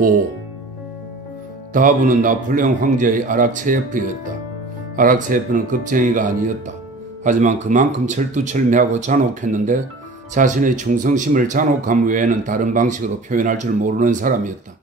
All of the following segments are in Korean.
5. 다부는 나폴레옹 황제의 아락체예프였다. 아락체예프는 겁쟁이가 아니었다. 하지만 그만큼 철두철미하고 잔혹했는데 자신의 충성심을 잔혹함 외에는 다른 방식으로 표현할 줄 모르는 사람이었다.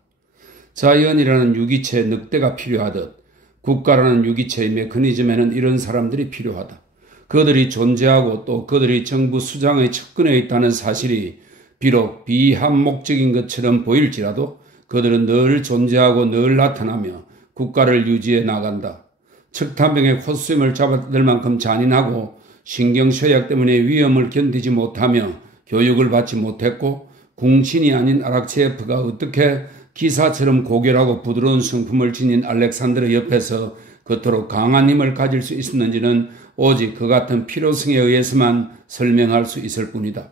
자연이라는 유기체의 늑대가 필요하듯 국가라는 유기체의 메커니즘에는 이런 사람들이 필요하다. 그들이 존재하고 또 그들이 정부 수장의 측근에 있다는 사실이 비록 비합목적인 것처럼 보일지라도 그들은 늘 존재하고 늘 나타나며 국가를 유지해 나간다. 척탄병의 콧수염을 잡아뜯을 만큼 잔인하고 신경쇠약 때문에 위험을 견디지 못하며 교육을 받지 못했고 궁신이 아닌 아락체예프가 어떻게 기사처럼 고결하고 부드러운 성품을 지닌 알렉산드르 옆에서 그토록 강한 힘을 가질 수 있었는지는 오직 그 같은 필요성에 의해서만 설명할 수 있을 뿐이다.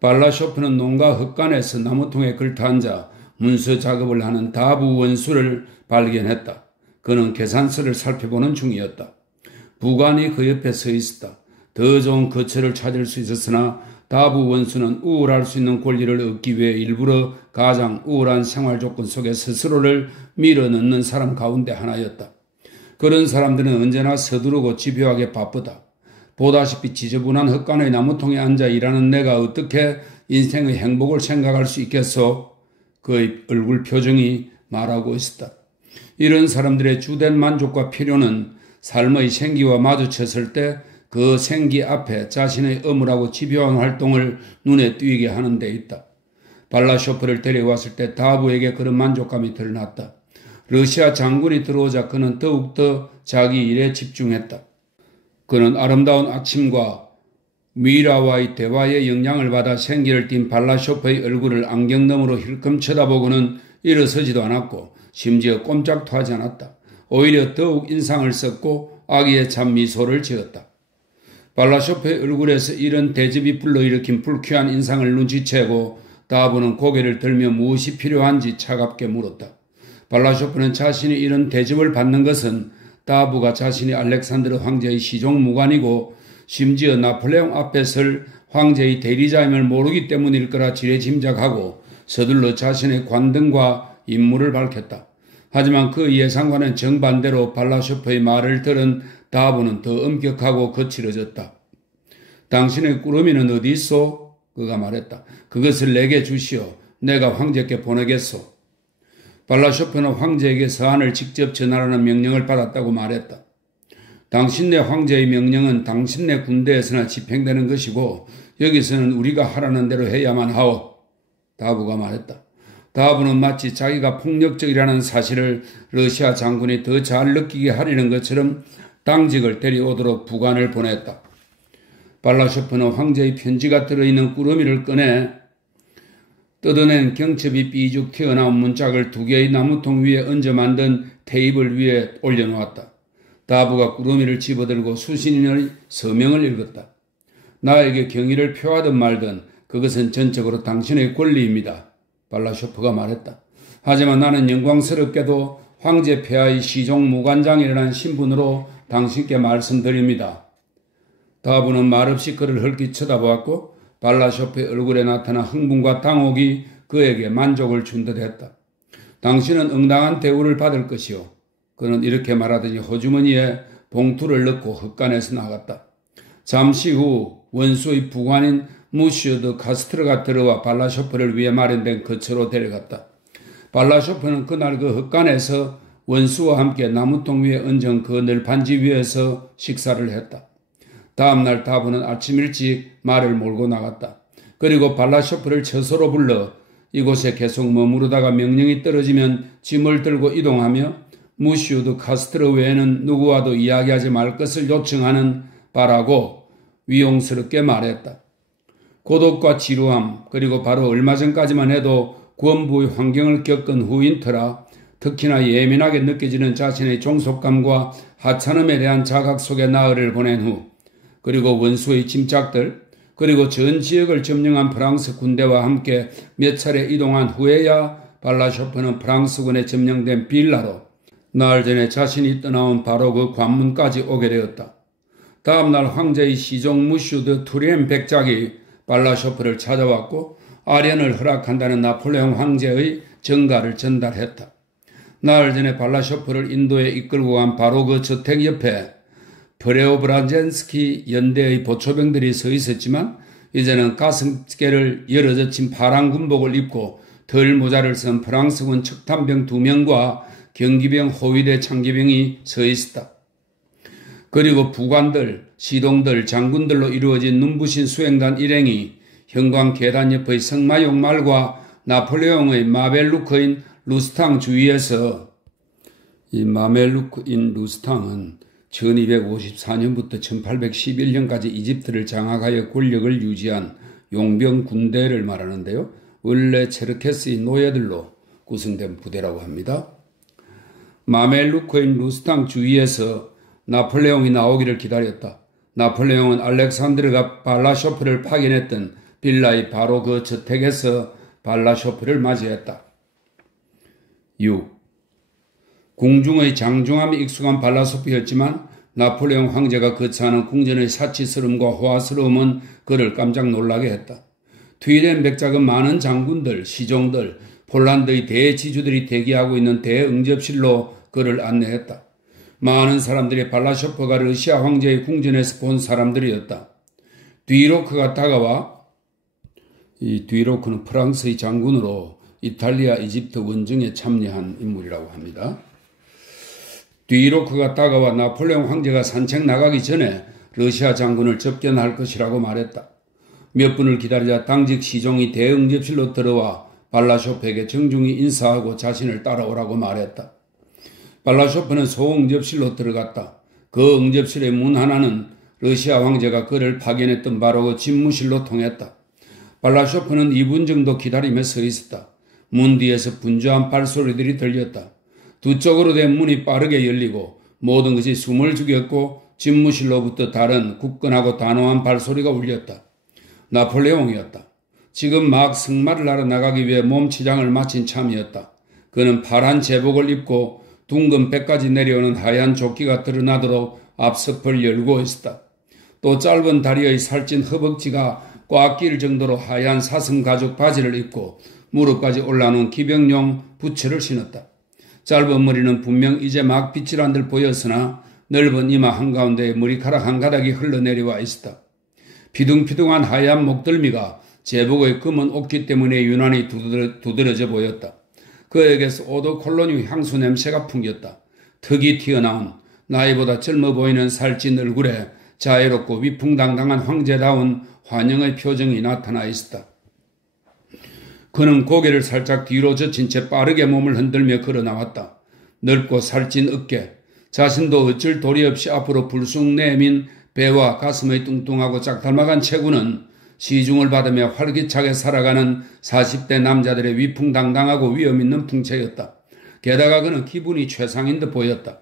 발라쇼프는 농가 흙간에서 나무통에 걸터앉아 문서 작업을 하는 다부 원수를 발견했다. 그는 계산서를 살펴보는 중이었다. 부관이 그 옆에 서 있었다. 더 좋은 거처를 찾을 수 있었으나 다부 원수는 우울할 수 있는 권리를 얻기 위해 일부러 가장 우울한 생활 조건 속에 스스로를 밀어넣는 사람 가운데 하나였다. 그런 사람들은 언제나 서두르고 집요하게 바쁘다. 보다시피 지저분한 흙간의 나무통에 앉아 일하는 내가 어떻게 인생의 행복을 생각할 수 있겠소? 그의 얼굴 표정이 말하고 있었다. 이런 사람들의 주된 만족과 필요는 삶의 생기와 마주쳤을 때 그 생기 앞에 자신의 엄울하고 집요한 활동을 눈에 띄게 하는 데 있다. 발라쇼프를 데려왔을 때 다부에게 그런 만족감이 드러났다. 러시아 장군이 들어오자 그는 더욱더 자기 일에 집중했다. 그는 아름다운 아침과 미라와의 대화에 영향을 받아 생기를 띤 발라쇼프의 얼굴을 안경너머로 힐끔 쳐다보고는 일어서지도 않았고 심지어 꼼짝도 하지 않았다. 오히려 더욱 인상을 썼고 아기의 참 미소를 지었다. 발라쇼프의 얼굴에서 이런 대접이 불러일으킨 불쾌한 인상을 눈치채고 다부는 고개를 들며 무엇이 필요한지 차갑게 물었다. 발라쇼프는 자신이 이런 대접을 받는 것은 다부가 자신이 알렉산드르 황제의 시종무관이고 심지어 나폴레옹 앞에 설 황제의 대리자임을 모르기 때문일 거라 지레짐작하고 서둘러 자신의 관등과 임무를 밝혔다. 하지만 그 예상과는 정반대로 발라쇼프의 말을 들은 다부는 더 엄격하고 거칠어졌다. 당신의 꾸러미는 어디 있소? 그가 말했다. 그것을 내게 주시오. 내가 황제께 보내겠소. 발라쇼프는 황제에게 서한을 직접 전하라는 명령을 받았다고 말했다. 당신네 황제의 명령은 당신네 군대에서나 집행되는 것이고 여기서는 우리가 하라는 대로 해야만 하오. 다부가 말했다. 다부는 마치 자기가 폭력적이라는 사실을 러시아 장군이 더 잘 느끼게 하려는 것처럼 당직을 데려오도록 부관을 보냈다. 발라쇼프는 황제의 편지가 들어있는 꾸러미를 꺼내 뜯어낸 경첩이 삐죽 튀어나온 문짝을 2개의 나무통 위에 얹어 만든 테이블 위에 올려놓았다. 다부가 꾸러미를 집어들고 수신인의 서명을 읽었다. 나에게 경의를 표하든 말든 그것은 전적으로 당신의 권리입니다. 발라쇼프가 말했다. 하지만 나는 영광스럽게도 황제 폐하의 시종무관장이라는 신분으로 당신께 말씀드립니다. 다부는 말없이 그를 헐기 쳐다보았고 발라쇼프의 얼굴에 나타난 흥분과 당혹이 그에게 만족을 준 듯했다. 당신은 응당한 대우를 받을 것이오. 그는 이렇게 말하더니 호주머니에 봉투를 넣고 흙간에서 나갔다. 잠시 후 원수의 부관인 무시오 드 카스트르가 들어와 발라쇼프를 위해 마련된 거처로 데려갔다. 발라쇼프는 그날 그 흙간에서 원수와 함께 나무통 위에 얹은 그 널판지 위에서 식사를 했다. 다음날 다부는 아침 일찍 말을 몰고 나갔다. 그리고 발라쇼프를 처소로 불러 이곳에 계속 머무르다가 명령이 떨어지면 짐을 들고 이동하며 무시오 드 카스트르 외에는 누구와도 이야기하지 말 것을 요청하는 바라고 위용스럽게 말했다. 고독과 지루함 그리고 바로 얼마 전까지만 해도 권부의 환경을 겪은 후인 터라 특히나 예민하게 느껴지는 자신의 종속감과 하찮음에 대한 자각 속에 나흘을 보낸 후 그리고 원수의 짐짝들 그리고 전 지역을 점령한 프랑스 군대와 함께 몇 차례 이동한 후에야 발라쇼프는 프랑스군에 점령된 빌라로 나흘 전에 자신이 떠나온 바로 그 관문까지 오게 되었다. 다음날 황제의 시종 무슈 드 투리엔 백작이 발라쇼프를 찾아왔고 아련을 허락한다는 나폴레옹 황제의 전가를 전달했다. 나흘 전에 발라쇼프를 인도에 이끌고 간 바로 그 저택 옆에 프레오브라젠스키 연대의 보초병들이 서 있었지만 이제는 가슴께를 열어젖힌 파란 군복을 입고 덜 모자를 쓴 프랑스군 척탄병 2명과 경기병 호위대 창기병이 서 있었다. 그리고 부관들, 시동들, 장군들로 이루어진 눈부신 수행단 일행이 형광 계단 옆의 성마용 말과 나폴레옹의 마벨루크인 루스탕 주위에서, 이 마멜루크인 루스탕은 1254년부터 1811년까지 이집트를 장악하여 권력을 유지한 용병 군대를 말하는데요. 원래 체르케스의 노예들로 구성된 부대라고 합니다. 마멜루크인 루스탕 주위에서 나폴레옹이 나오기를 기다렸다. 나폴레옹은 알렉산드르가 발라쇼프를 파견했던 빌라의 바로 그 저택에서 발라쇼프를 맞이했다. 6. 궁중의 장중함이 익숙한 발라쇼프였지만 나폴레옹 황제가 거처하는 궁전의 사치스러움과 호화스러움은 그를 깜짝 놀라게 했다. 튀렌 백작은 많은 장군들, 시종들, 폴란드의 대지주들이 대기하고 있는 대응접실로 그를 안내했다. 많은 사람들이 발라쇼프가 러시아 황제의 궁전에서 본 사람들이었다. 뒤로크가 다가와, 이 뒤로크는 프랑스의 장군으로 이탈리아, 이집트 원정에 참여한 인물이라고 합니다. 뒤로크가 다가와 나폴레옹 황제가 산책 나가기 전에 러시아 장군을 접견할 것이라고 말했다. 몇 분을 기다리자 당직 시종이 대응접실로 들어와 발라쇼프에게 정중히 인사하고 자신을 따라오라고 말했다. 발라쇼프는 소응접실로 들어갔다. 그 응접실의 문 하나는 러시아 황제가 그를 파견했던 바로 그 집무실로 통했다. 발라쇼프는 2분 정도 기다리며 서 있었다. 문 뒤에서 분주한 발소리들이 들렸다. 두 쪽으로 된 문이 빠르게 열리고 모든 것이 숨을 죽였고 집무실로부터 다른 굳건하고 단호한 발소리가 울렸다. 나폴레옹이었다. 지금 막 승마를 하러 나가기 위해 몸치장을 마친 참이었다. 그는 파란 제복을 입고 둥근 배까지 내려오는 하얀 조끼가 드러나도록 앞서퍼를 열고 있었다. 또 짧은 다리의 살찐 허벅지가 꽉 낄 정도로 하얀 사슴 가죽 바지를 입고 무릎까지 올라오는 기병용 부츠를 신었다. 짧은 머리는 분명 이제 막 빗질 한 듯 보였으나 넓은 이마 한가운데에 머리카락 한 가닥이 흘러내려와 있었다. 피둥피둥한 하얀 목덜미가 제복의 검은 옷기 때문에 유난히 두드러져 보였다. 그에게서 오도 콜로니 향수 냄새가 풍겼다. 턱이 튀어나온 나이보다 젊어 보이는 살찐 얼굴에 자애롭고 위풍당당한 황제다운 환영의 표정이 나타나 있었다. 그는 고개를 살짝 뒤로 젖힌 채 빠르게 몸을 흔들며 걸어 나왔다. 넓고 살찐 어깨, 자신도 어쩔 도리 없이 앞으로 불쑥 내민 배와 가슴의 뚱뚱하고 짝닮아간 체구는 시중을 받으며 활기차게 살아가는 40대 남자들의 위풍당당하고 위엄있는 풍채였다. 게다가 그는 기분이 최상인 듯 보였다.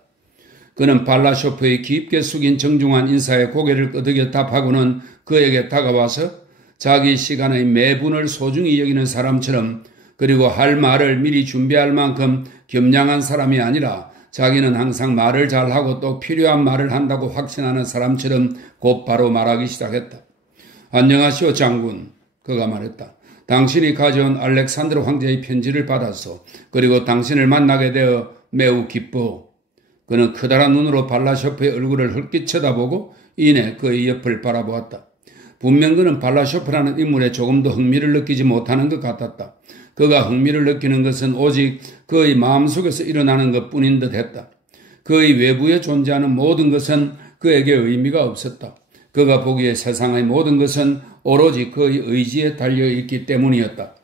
그는 발라쇼프의 깊게 숙인 정중한 인사에 고개를 끄덕여 답하고는 그에게 다가와서 자기 시간의 매분을 소중히 여기는 사람처럼, 그리고 할 말을 미리 준비할 만큼 겸양한 사람이 아니라 자기는 항상 말을 잘하고 또 필요한 말을 한다고 확신하는 사람처럼 곧바로 말하기 시작했다. 안녕하시오 장군, 그가 말했다. 당신이 가져온 알렉산드르 황제의 편지를 받았소. 그리고 당신을 만나게 되어 매우 기뻐. 그는 커다란 눈으로 발라쇼프의 얼굴을 헐깃 쳐다보고 이내 그의 옆을 바라보았다. 분명 그는 발라쇼프라는 인물에 조금도 흥미를 느끼지 못하는 것 같았다. 그가 흥미를 느끼는 것은 오직 그의 마음속에서 일어나는 것뿐인 듯 했다. 그의 외부에 존재하는 모든 것은 그에게 의미가 없었다. 그가 보기에 세상의 모든 것은 오로지 그의 의지에 달려있기 때문이었다.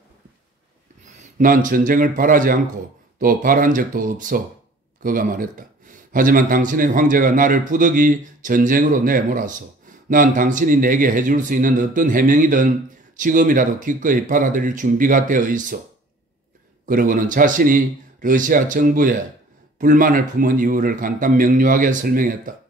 난 전쟁을 바라지 않고 또 바란 적도 없어, 그가 말했다. 하지만 당신의 황제가 나를 부득이 전쟁으로 내몰았소. 난 당신이 내게 해줄 수 있는 어떤 해명이든 지금이라도 기꺼이 받아들일 준비가 되어 있어. 그러고는 자신이 러시아 정부에 불만을 품은 이유를 간단 명료하게 설명했다.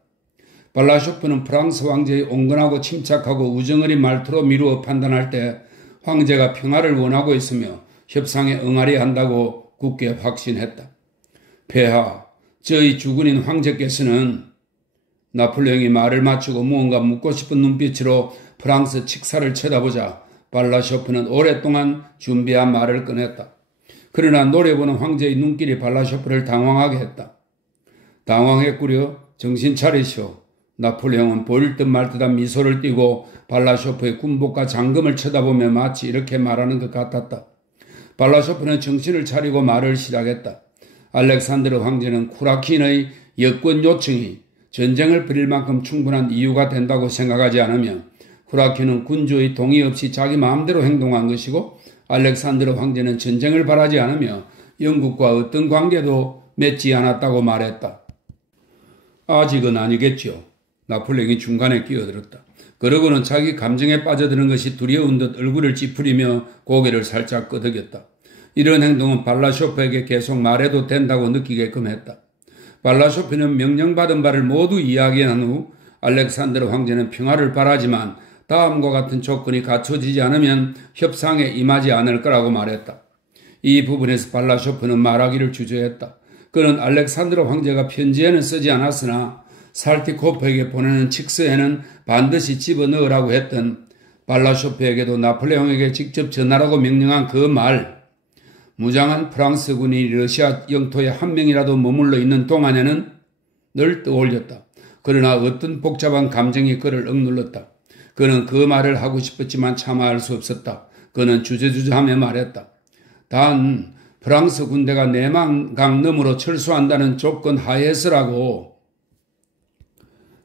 발라쇼프는 프랑스 황제의 온건하고 침착하고 우정어린 말투로 미루어 판단할 때 황제가 평화를 원하고 있으며 협상에 응하려 한다고 굳게 확신했다. 폐하, 저희 주군인 황제께서는, 나폴레옹이 말을 마치고 무언가 묻고 싶은 눈빛으로 프랑스 칙사를 쳐다보자 발라쇼프는 오랫동안 준비한 말을 꺼냈다. 그러나 노려보는 황제의 눈길이 발라쇼프를 당황하게 했다. 당황했구려. 정신 차리시오. 나폴레옹은 보일 듯 말 듯한 미소를 띠고 발라쇼프의 군복과 장검을 쳐다보며 마치 이렇게 말하는 것 같았다. 발라쇼프는 정신을 차리고 말을 시작했다. 알렉산드르 황제는 쿠라킨의 여권 요청이 전쟁을 벌일 만큼 충분한 이유가 된다고 생각하지 않으며 쿠라킨은 군주의 동의 없이 자기 마음대로 행동한 것이고 알렉산드르 황제는 전쟁을 바라지 않으며 영국과 어떤 관계도 맺지 않았다고 말했다. 아직은 아니겠죠. 나폴레옹이 중간에 끼어들었다. 그러고는 자기 감정에 빠져드는 것이 두려운 듯 얼굴을 찌푸리며 고개를 살짝 끄덕였다. 이런 행동은 발라쇼프에게 계속 말해도 된다고 느끼게끔 했다. 발라쇼프는 명령받은 바를 모두 이야기한 후 알렉산드르 황제는 평화를 바라지만 다음과 같은 조건이 갖춰지지 않으면 협상에 임하지 않을 거라고 말했다. 이 부분에서 발라쇼프는 말하기를 주저했다. 그는 알렉산드르 황제가 편지에는 쓰지 않았으나 살티코프에게 보내는 칙서에는 반드시 집어넣으라고 했던 발라쇼프에게도 나폴레옹에게 직접 전하라고 명령한 그 말, 무장한 프랑스군이 러시아 영토에 한 명이라도 머물러 있는 동안에는 늘 떠올렸다. 그러나 어떤 복잡한 감정이 그를 억눌렀다. 그는 그 말을 하고 싶었지만 차마 할 수 없었다. 그는 주저주저하며 말했다. 단 프랑스 군대가 내만강 너머로 철수한다는 조건 하에서라고.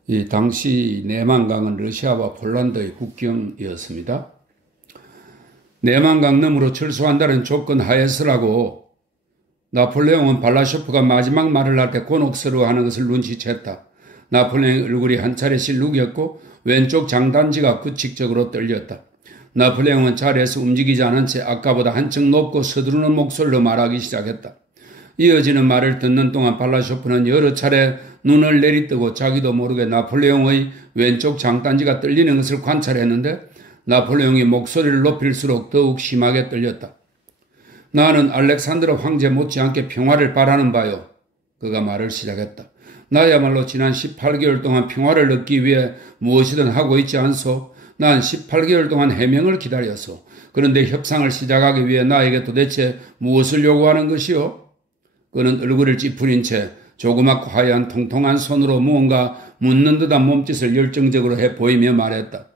이 당시 내만강은 러시아와 폴란드의 국경이었습니다. 내만강 너머로 철수한다는 조건 하에서라고 나폴레옹은 발라쇼프가 마지막 말을 할 때 곤혹스러워하는 것을 눈치챘다. 나폴레옹의 얼굴이 한 차례씩 누겼고 왼쪽 장단지가 규칙적으로 떨렸다. 나폴레옹은 자리에서 움직이지 않은 채 아까보다 한층 높고 서두르는 목소리로 말하기 시작했다. 이어지는 말을 듣는 동안 발라쇼프는 여러 차례 눈을 내리뜨고 자기도 모르게 나폴레옹의 왼쪽 장단지가 떨리는 것을 관찰했는데 나폴레옹이 목소리를 높일수록 더욱 심하게 떨렸다. 나는 알렉산드르 황제 못지않게 평화를 바라는 바요. 그가 말을 시작했다. 나야말로 지난 18개월 동안 평화를 얻기 위해 무엇이든 하고 있지 않소. 난 18개월 동안 해명을 기다렸소. 그런데 협상을 시작하기 위해 나에게 도대체 무엇을 요구하는 것이오? 그는 얼굴을 찌푸린 채 조그맣고 하얀 통통한 손으로 무언가 묻는 듯한 몸짓을 열정적으로 해 보이며 말했다.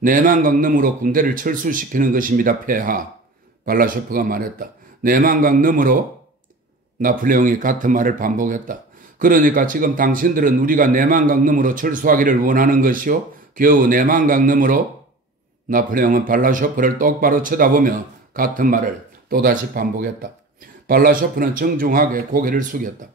내만강 너머로 군대를 철수시키는 것입니다, 폐하. 발라쇼프가 말했다. 내만강 너머로? 나폴레옹이 같은 말을 반복했다. 그러니까 지금 당신들은 우리가 내만강 너머로 철수하기를 원하는 것이요? 겨우 내만강 너머로? 나폴레옹은 발라쇼프를 똑바로 쳐다보며 같은 말을 또다시 반복했다. 발라쇼프는 정중하게 고개를 숙였다.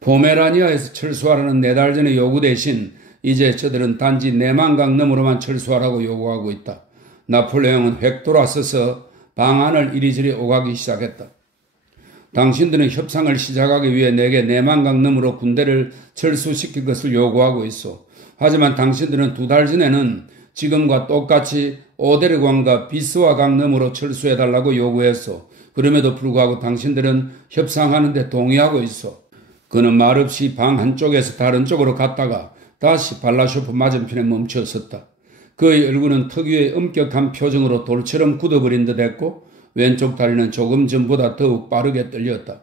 포메라니아에서 철수하라는 4달 전의 요구 대신 이제 저들은 단지 내만강 너머로만 철수하라고 요구하고 있다. 나폴레옹은 획 돌아서서 방안을 이리저리 오가기 시작했다. 당신들은 협상을 시작하기 위해 내게 내만강 너머로 군대를 철수시킬 것을 요구하고 있어. 하지만 당신들은 2달 전에는 지금과 똑같이 오데르강과 비스와강 너머로 철수해달라고 요구했어. 그럼에도 불구하고 당신들은 협상하는 데 동의하고 있어. 그는 말없이 방 한쪽에서 다른 쪽으로 갔다가 다시 발라쇼프 맞은편에 멈춰섰다. 그의 얼굴은 특유의 엄격한 표정으로 돌처럼 굳어버린 듯 했고 왼쪽 다리는 조금 전보다 더욱 빠르게 떨렸다.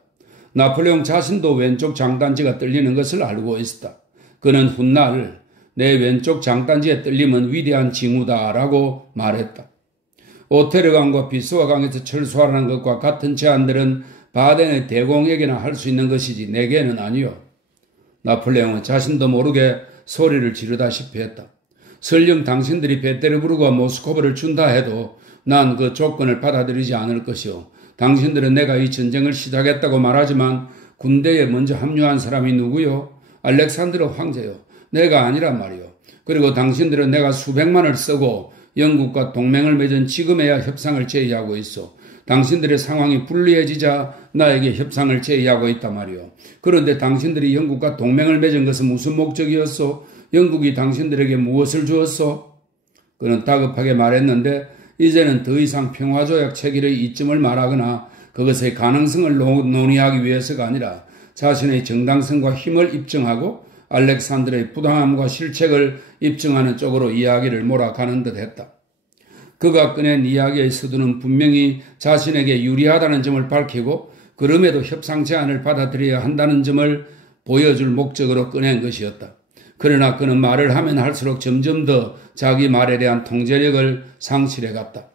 나폴레옹 자신도 왼쪽 장단지가 떨리는 것을 알고 있었다. 그는 훗날 내 왼쪽 장단지의 떨림은 위대한 징후다라고 말했다. 오테르강과 비스와강에서 철수하라는 것과 같은 제안들은 바덴의 대공에게나 할 수 있는 것이지 내게는 아니요. 나폴레옹은 자신도 모르게 소리를 지르다시피 했다. 설령 당신들이 베테르부르크와 모스코바를 준다 해도 난 그 조건을 받아들이지 않을 것이오. 당신들은 내가 이 전쟁을 시작했다고 말하지만 군대에 먼저 합류한 사람이 누구요? 알렉산드르 황제요. 내가 아니란 말이오. 그리고 당신들은 내가 수백만을 쓰고 영국과 동맹을 맺은 지금에야 협상을 제의하고 있어. 당신들의 상황이 불리해지자 나에게 협상을 제의하고 있단 말이오. 그런데 당신들이 영국과 동맹을 맺은 것은 무슨 목적이었소? 영국이 당신들에게 무엇을 주었소? 그는 다급하게 말했는데 이제는 더 이상 평화조약 체결의 이점을 말하거나 그것의 가능성을 논의하기 위해서가 아니라 자신의 정당성과 힘을 입증하고 알렉산드르의 부당함과 실책을 입증하는 쪽으로 이야기를 몰아가는 듯 했다. 그가 꺼낸 이야기의 서두는 분명히 자신에게 유리하다는 점을 밝히고 그럼에도 협상 제안을 받아들여야 한다는 점을 보여줄 목적으로 꺼낸 것이었다. 그러나 그는 말을 하면 할수록 점점 더 자기 말에 대한 통제력을 상실해갔다.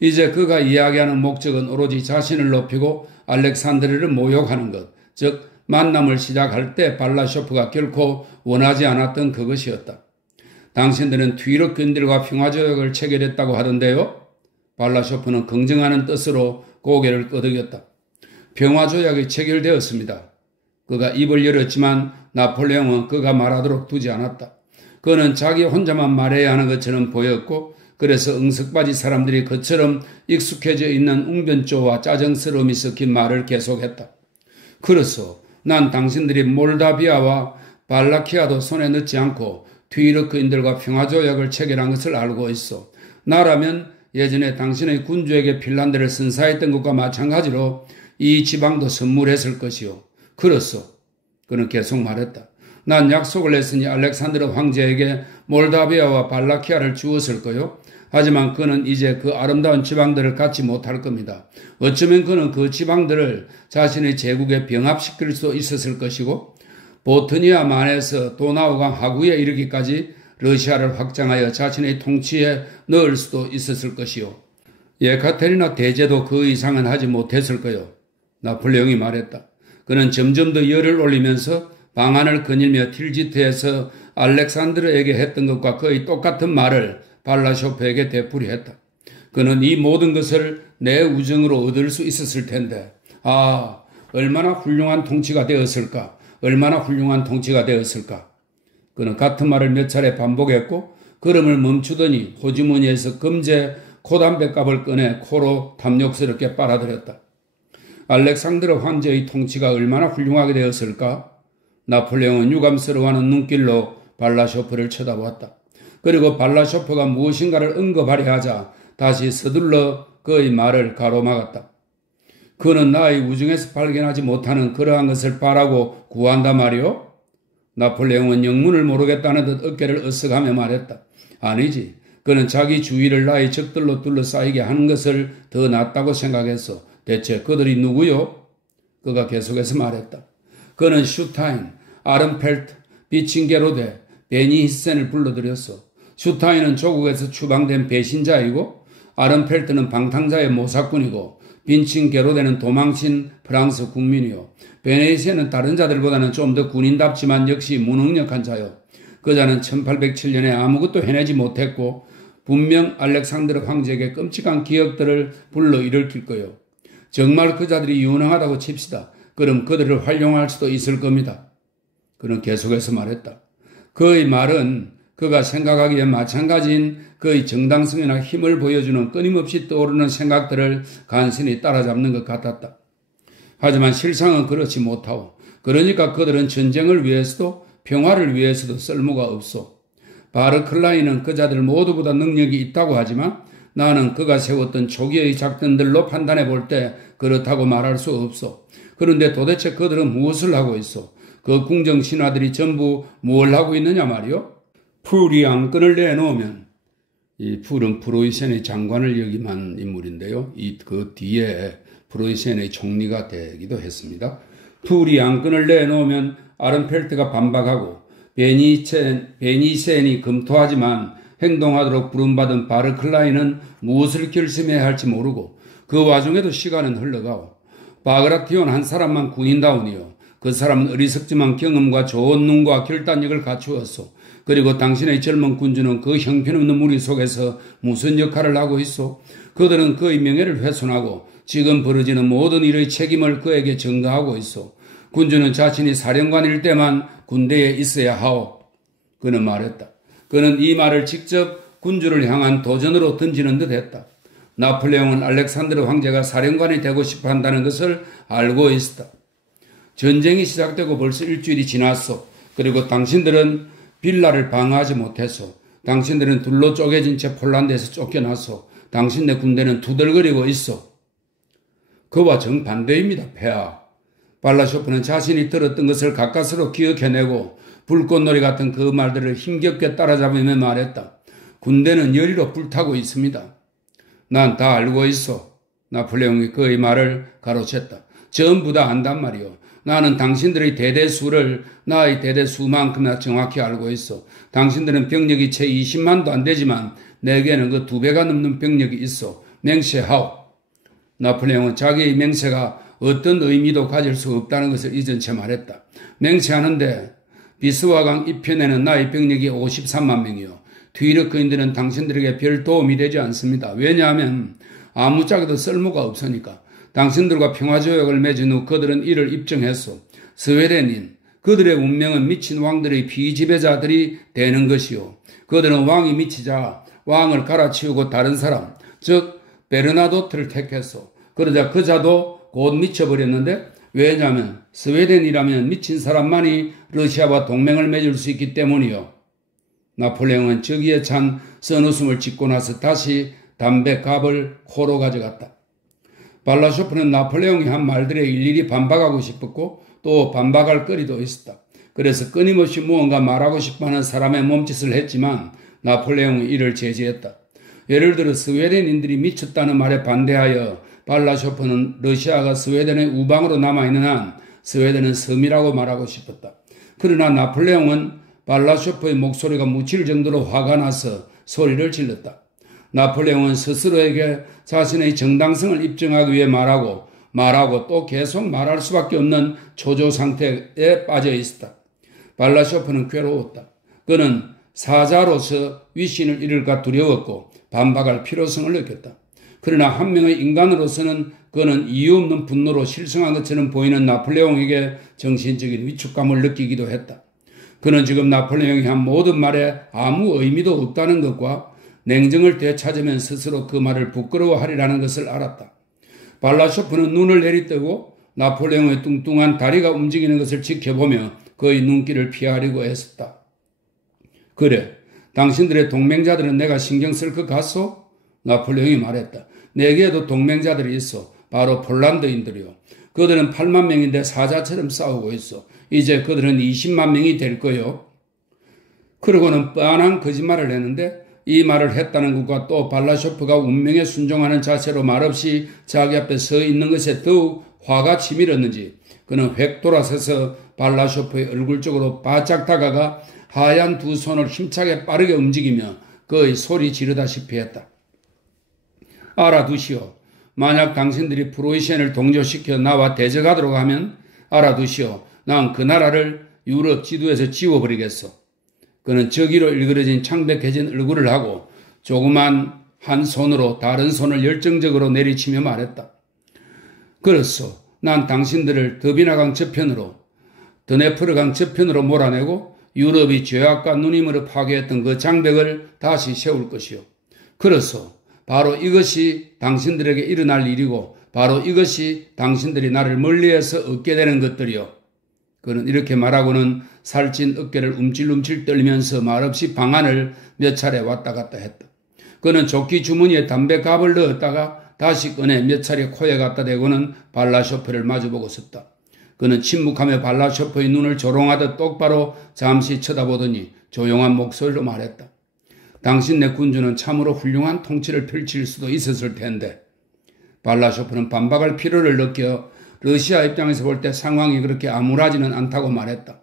이제 그가 이야기하는 목적은 오로지 자신을 높이고 알렉산드르를 모욕하는 것, 즉 만남을 시작할 때 발라쇼프가 결코 원하지 않았던 그것이었다. 당신들은 튀르크인들과 평화조약을 체결했다고 하던데요. 발라쇼프는 긍정하는 뜻으로 고개를 끄덕였다. 평화조약이 체결되었습니다. 그가 입을 열었지만 나폴레옹은 그가 말하도록 두지 않았다. 그는 자기 혼자만 말해야 하는 것처럼 보였고 그래서 응석바지 사람들이 그처럼 익숙해져 있는 웅변조와 짜증스러움이 섞인 말을 계속했다. 그래서 난 당신들이 몰다비아와 발라키아도 손에 넣지 않고 튀르크인들과 평화조약을 체결한 것을 알고 있어. 나라면 예전에 당신의 군주에게 핀란드를 선사했던 것과 마찬가지로 이 지방도 선물했을 것이요. 그렇소. 그는 계속 말했다. 난 약속을 했으니 알렉산드르 황제에게 몰다비아와 발라키아를 주었을 거요. 하지만 그는 이제 그 아름다운 지방들을 갖지 못할 겁니다. 어쩌면 그는 그 지방들을 자신의 제국에 병합시킬 수도 있었을 것이고 보트니아 만에서 도나우강 하구에 이르기까지 러시아를 확장하여 자신의 통치에 넣을 수도 있었을 것이요. 예카테리나 대제도 그 이상은 하지 못했을 거요. 나폴레옹이 말했다. 그는 점점 더 열을 올리면서 방안을 거닐며 틸지트에서 알렉산드르에게 했던 것과 거의 똑같은 말을 발라쇼프에게 되풀이했다. 그는 이 모든 것을 내 우정으로 얻을 수 있었을 텐데, 얼마나 훌륭한 통치가 되었을까? 얼마나 훌륭한 통치가 되었을까? 그는 같은 말을 몇 차례 반복했고 걸음을 멈추더니 호주머니에서 금제 코담배갑을 꺼내 코로 탐욕스럽게 빨아들였다. 알렉산드르 황제의 통치가 얼마나 훌륭하게 되었을까? 나폴레옹은 유감스러워하는 눈길로 발라쇼프를 쳐다보았다. 그리고 발라쇼프가 무엇인가를 언급하려 하자 다시 서둘러 그의 말을 가로막았다. 그는 나의 우중에서 발견하지 못하는 그러한 것을 바라고 구한다 말이오? 나폴레옹은 영문을 모르겠다는 듯 어깨를 으쓱하며 말했다. 아니지. 그는 자기 주위를 나의 적들로 둘러싸이게 하는 것을 더 낫다고 생각했어. 대체 그들이 누구요? 그가 계속해서 말했다. 그는 슈타인, 아른펠트, 비칭게로데, 베니 히센을 불러들였어. 슈타인은 조국에서 추방된 배신자이고 아른펠트는 방탕자의 모사꾼이고 빈칭게로데는 도망친 프랑스 국민이요. 베네히센은 다른 자들보다는 좀 더 군인답지만 역시 무능력한 자요. 그 자는 1807년에 아무것도 해내지 못했고 분명 알렉산드르 황제에게 끔찍한 기억들을 불러일으킬 거요. 정말 그 자들이 유능하다고 칩시다. 그럼 그들을 활용할 수도 있을 겁니다. 그는 계속해서 말했다. 그의 말은 그가 생각하기에 마찬가지인 그의 정당성이나 힘을 보여주는 끊임없이 떠오르는 생각들을 간신히 따라잡는 것 같았다. 하지만 실상은 그렇지 못하오. 그러니까 그들은 전쟁을 위해서도 평화를 위해서도 쓸모가 없소. 바르클라이는 그 자들 모두보다 능력이 있다고 하지만 나는 그가 세웠던 초기의 작전들로 판단해 볼 때 그렇다고 말할 수 없소. 그런데 도대체 그들은 무엇을 하고 있어? 그 궁정 신하들이 전부 뭘 하고 있느냐 말이요? 풀이 안건을 내놓으면 이 풀은 프로이센의 장관을 역임한 인물인데요. 그 뒤에 프로이센의 총리가 되기도 했습니다. 풀이 안건을 내놓으면 아른펠트가 반박하고 베니센이 검토하지만 행동하도록 부름받은 바르클라이는 무엇을 결심해야 할지 모르고 그 와중에도 시간은 흘러가고 바그라티온 한 사람만 군인다우니요. 그 사람은 어리석지만 경험과 좋은 눈과 결단력을 갖추었소. 그리고 당신의 젊은 군주는 그 형편없는 무리 속에서 무슨 역할을 하고 있소? 그들은 그의 명예를 훼손하고 지금 벌어지는 모든 일의 책임을 그에게 전가하고 있소. 군주는 자신이 사령관일 때만 군대에 있어야 하오. 그는 말했다. 그는 이 말을 직접 군주를 향한 도전으로 던지는 듯 했다. 나폴레옹은 알렉산드르 황제가 사령관이 되고 싶어 한다는 것을 알고 있었다. 전쟁이 시작되고 벌써 일주일이 지났소. 그리고 당신들은 빌라를 방어하지 못했소. 당신들은 둘로 쪼개진 채 폴란드에서 쫓겨났소. 당신네 군대는 투덜거리고 있소. 그와 정반대입니다, 폐하. 발라쇼프는 자신이 들었던 것을 가까스로 기억해내고 불꽃놀이 같은 그 말들을 힘겹게 따라잡으며 말했다. 군대는 열의로 불타고 있습니다. 난 다 알고 있어. 나폴레옹이 그의 말을 가로챘다. 전부 다 안단 말이오. 나는 당신들의 대대수를 나의 대대수만큼이나 정확히 알고 있어. 당신들은 병력이 채 20만도 안 되지만 내게는 그 2배가 넘는 병력이 있어. 맹세하오. 나폴레옹은 자기의 맹세가 어떤 의미도 가질 수 없다는 것을 잊은 채 말했다. 맹세하는데 비스와강 이편에는 나의 병력이 53만 명이요. 튀르크인들은 당신들에게 별 도움이 되지 않습니다. 왜냐하면 아무짝에도 쓸모가 없으니까. 당신들과 평화조약을 맺은 후 그들은 이를 입증했소. 스웨덴인, 그들의 운명은 미친 왕들의 비지배자들이 되는 것이요. 그들은 왕이 미치자 왕을 갈아치우고 다른 사람, 즉 베르나도트를 택했소. 그러자 그 자도 곧 미쳐버렸는데, 왜냐하면 스웨덴이라면 미친 사람만이 러시아와 동맹을 맺을 수 있기 때문이요. 나폴레옹은 저기에 찬 선웃음을 짓고 나서 다시 담배갑을 코로 가져갔다. 발라쇼프는 나폴레옹이 한 말들에 일일이 반박하고 싶었고 또 반박할 거리도 있었다. 그래서 끊임없이 무언가 말하고 싶어하는 사람의 몸짓을 했지만 나폴레옹은 이를 제지했다. 예를 들어 스웨덴인들이 미쳤다는 말에 반대하여 발라쇼프는 러시아가 스웨덴의 우방으로 남아있는 한 스웨덴은 섬이라고 말하고 싶었다. 그러나 나폴레옹은 발라쇼프의 목소리가 묻힐 정도로 화가 나서 소리를 질렀다. 나폴레옹은 스스로에게 자신의 정당성을 입증하기 위해 말하고 또 계속 말할 수밖에 없는 초조 상태에 빠져 있었다. 발라쇼프는 괴로웠다. 그는 사자로서 위신을 잃을까 두려웠고 반박할 필요성을 느꼈다. 그러나 한 명의 인간으로서는 그는 이유 없는 분노로 실성한 것처럼 보이는 나폴레옹에게 정신적인 위축감을 느끼기도 했다. 그는 지금 나폴레옹이 한 모든 말에 아무 의미도 없다는 것과 냉정을 되찾으면 스스로 그 말을 부끄러워하리라는 것을 알았다. 발라쇼프는 눈을 내리뜨고 나폴레옹의 뚱뚱한 다리가 움직이는 것을 지켜보며 그의 눈길을 피하려고 했었다. 그래, 당신들의 동맹자들은 내가 신경 쓸 것 같소? 나폴레옹이 말했다. 내게도 동맹자들이 있어. 바로 폴란드인들이요. 그들은 8만 명인데 사자처럼 싸우고 있어. 이제 그들은 20만 명이 될 거요. 그러고는 뻔한 거짓말을 했는데 이 말을 했다는 것과 또 발라쇼프가 운명에 순종하는 자세로 말없이 자기 앞에 서 있는 것에 더욱 화가 치밀었는지 그는 획 돌아서서 발라쇼프의 얼굴 쪽으로 바짝 다가가 하얀 두 손을 힘차게 빠르게 움직이며 그의 소리 지르다시피 했다. 알아두시오. 만약 당신들이 프로이센을 동조시켜 나와 대적하도록 하면 알아두시오. 난 그 나라를 유럽 지도에서 지워버리겠소. 그는 저기로 일그러진 창백해진 얼굴을 하고 조그만 한 손으로 다른 손을 열정적으로 내리치며 말했다. 그렇소. 난 당신들을 더비나강 저편으로, 드네프르강 저편으로 몰아내고 유럽이 죄악과 누님으로 파괴했던 그 장벽을 다시 세울 것이요. 그렇소. 바로 이것이 당신들에게 일어날 일이고 바로 이것이 당신들이 나를 멀리해서 얻게 되는 것들이요. 그는 이렇게 말하고는 살찐 어깨를 움찔움찔 떨면서 말없이 방안을 몇 차례 왔다 갔다 했다. 그는 조끼 주머니에 담배갑을 넣었다가 다시 꺼내 몇 차례 코에 갖다 대고는 발라쇼프를 마주보고 섰다. 그는 침묵하며 발라쇼프의 눈을 조롱하듯 똑바로 잠시 쳐다보더니 조용한 목소리로 말했다. 당신네 군주는 참으로 훌륭한 통치를 펼칠 수도 있었을 텐데. 발라쇼프는 반박할 필요를 느껴 러시아 입장에서 볼 때 상황이 그렇게 암울하지는 않다고 말했다.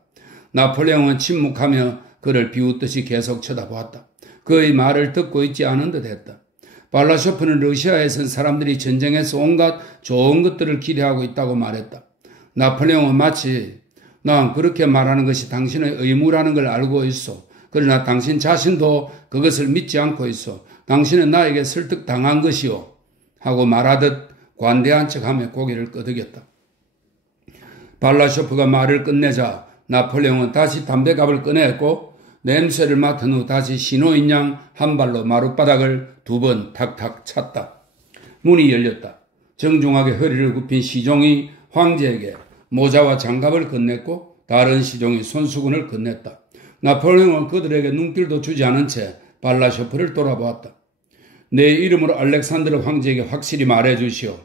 나폴레옹은 침묵하며 그를 비웃듯이 계속 쳐다보았다. 그의 말을 듣고 있지 않은 듯 했다. 발라쇼프는 러시아에선 사람들이 전쟁에서 온갖 좋은 것들을 기대하고 있다고 말했다. 나폴레옹은 마치 난 그렇게 말하는 것이 당신의 의무라는 걸 알고 있어. 그러나 당신 자신도 그것을 믿지 않고 있어. 당신은 나에게 설득당한 것이오. 하고 말하듯 관대한 척하며 고개를 끄덕였다. 발라쇼프가 말을 끝내자 나폴레옹은 다시 담배갑을 꺼냈고 냄새를 맡은 후 다시 신호인 양 한 발로 마룻바닥을 2번 탁탁 찼다. 문이 열렸다. 정중하게 허리를 굽힌 시종이 황제에게 모자와 장갑을 건넸고 다른 시종이 손수건을 건넸다. 나폴레옹은 그들에게 눈길도 주지 않은 채 발라쇼프를 돌아보았다. 내 이름으로 알렉산드르 황제에게 확실히 말해주시오.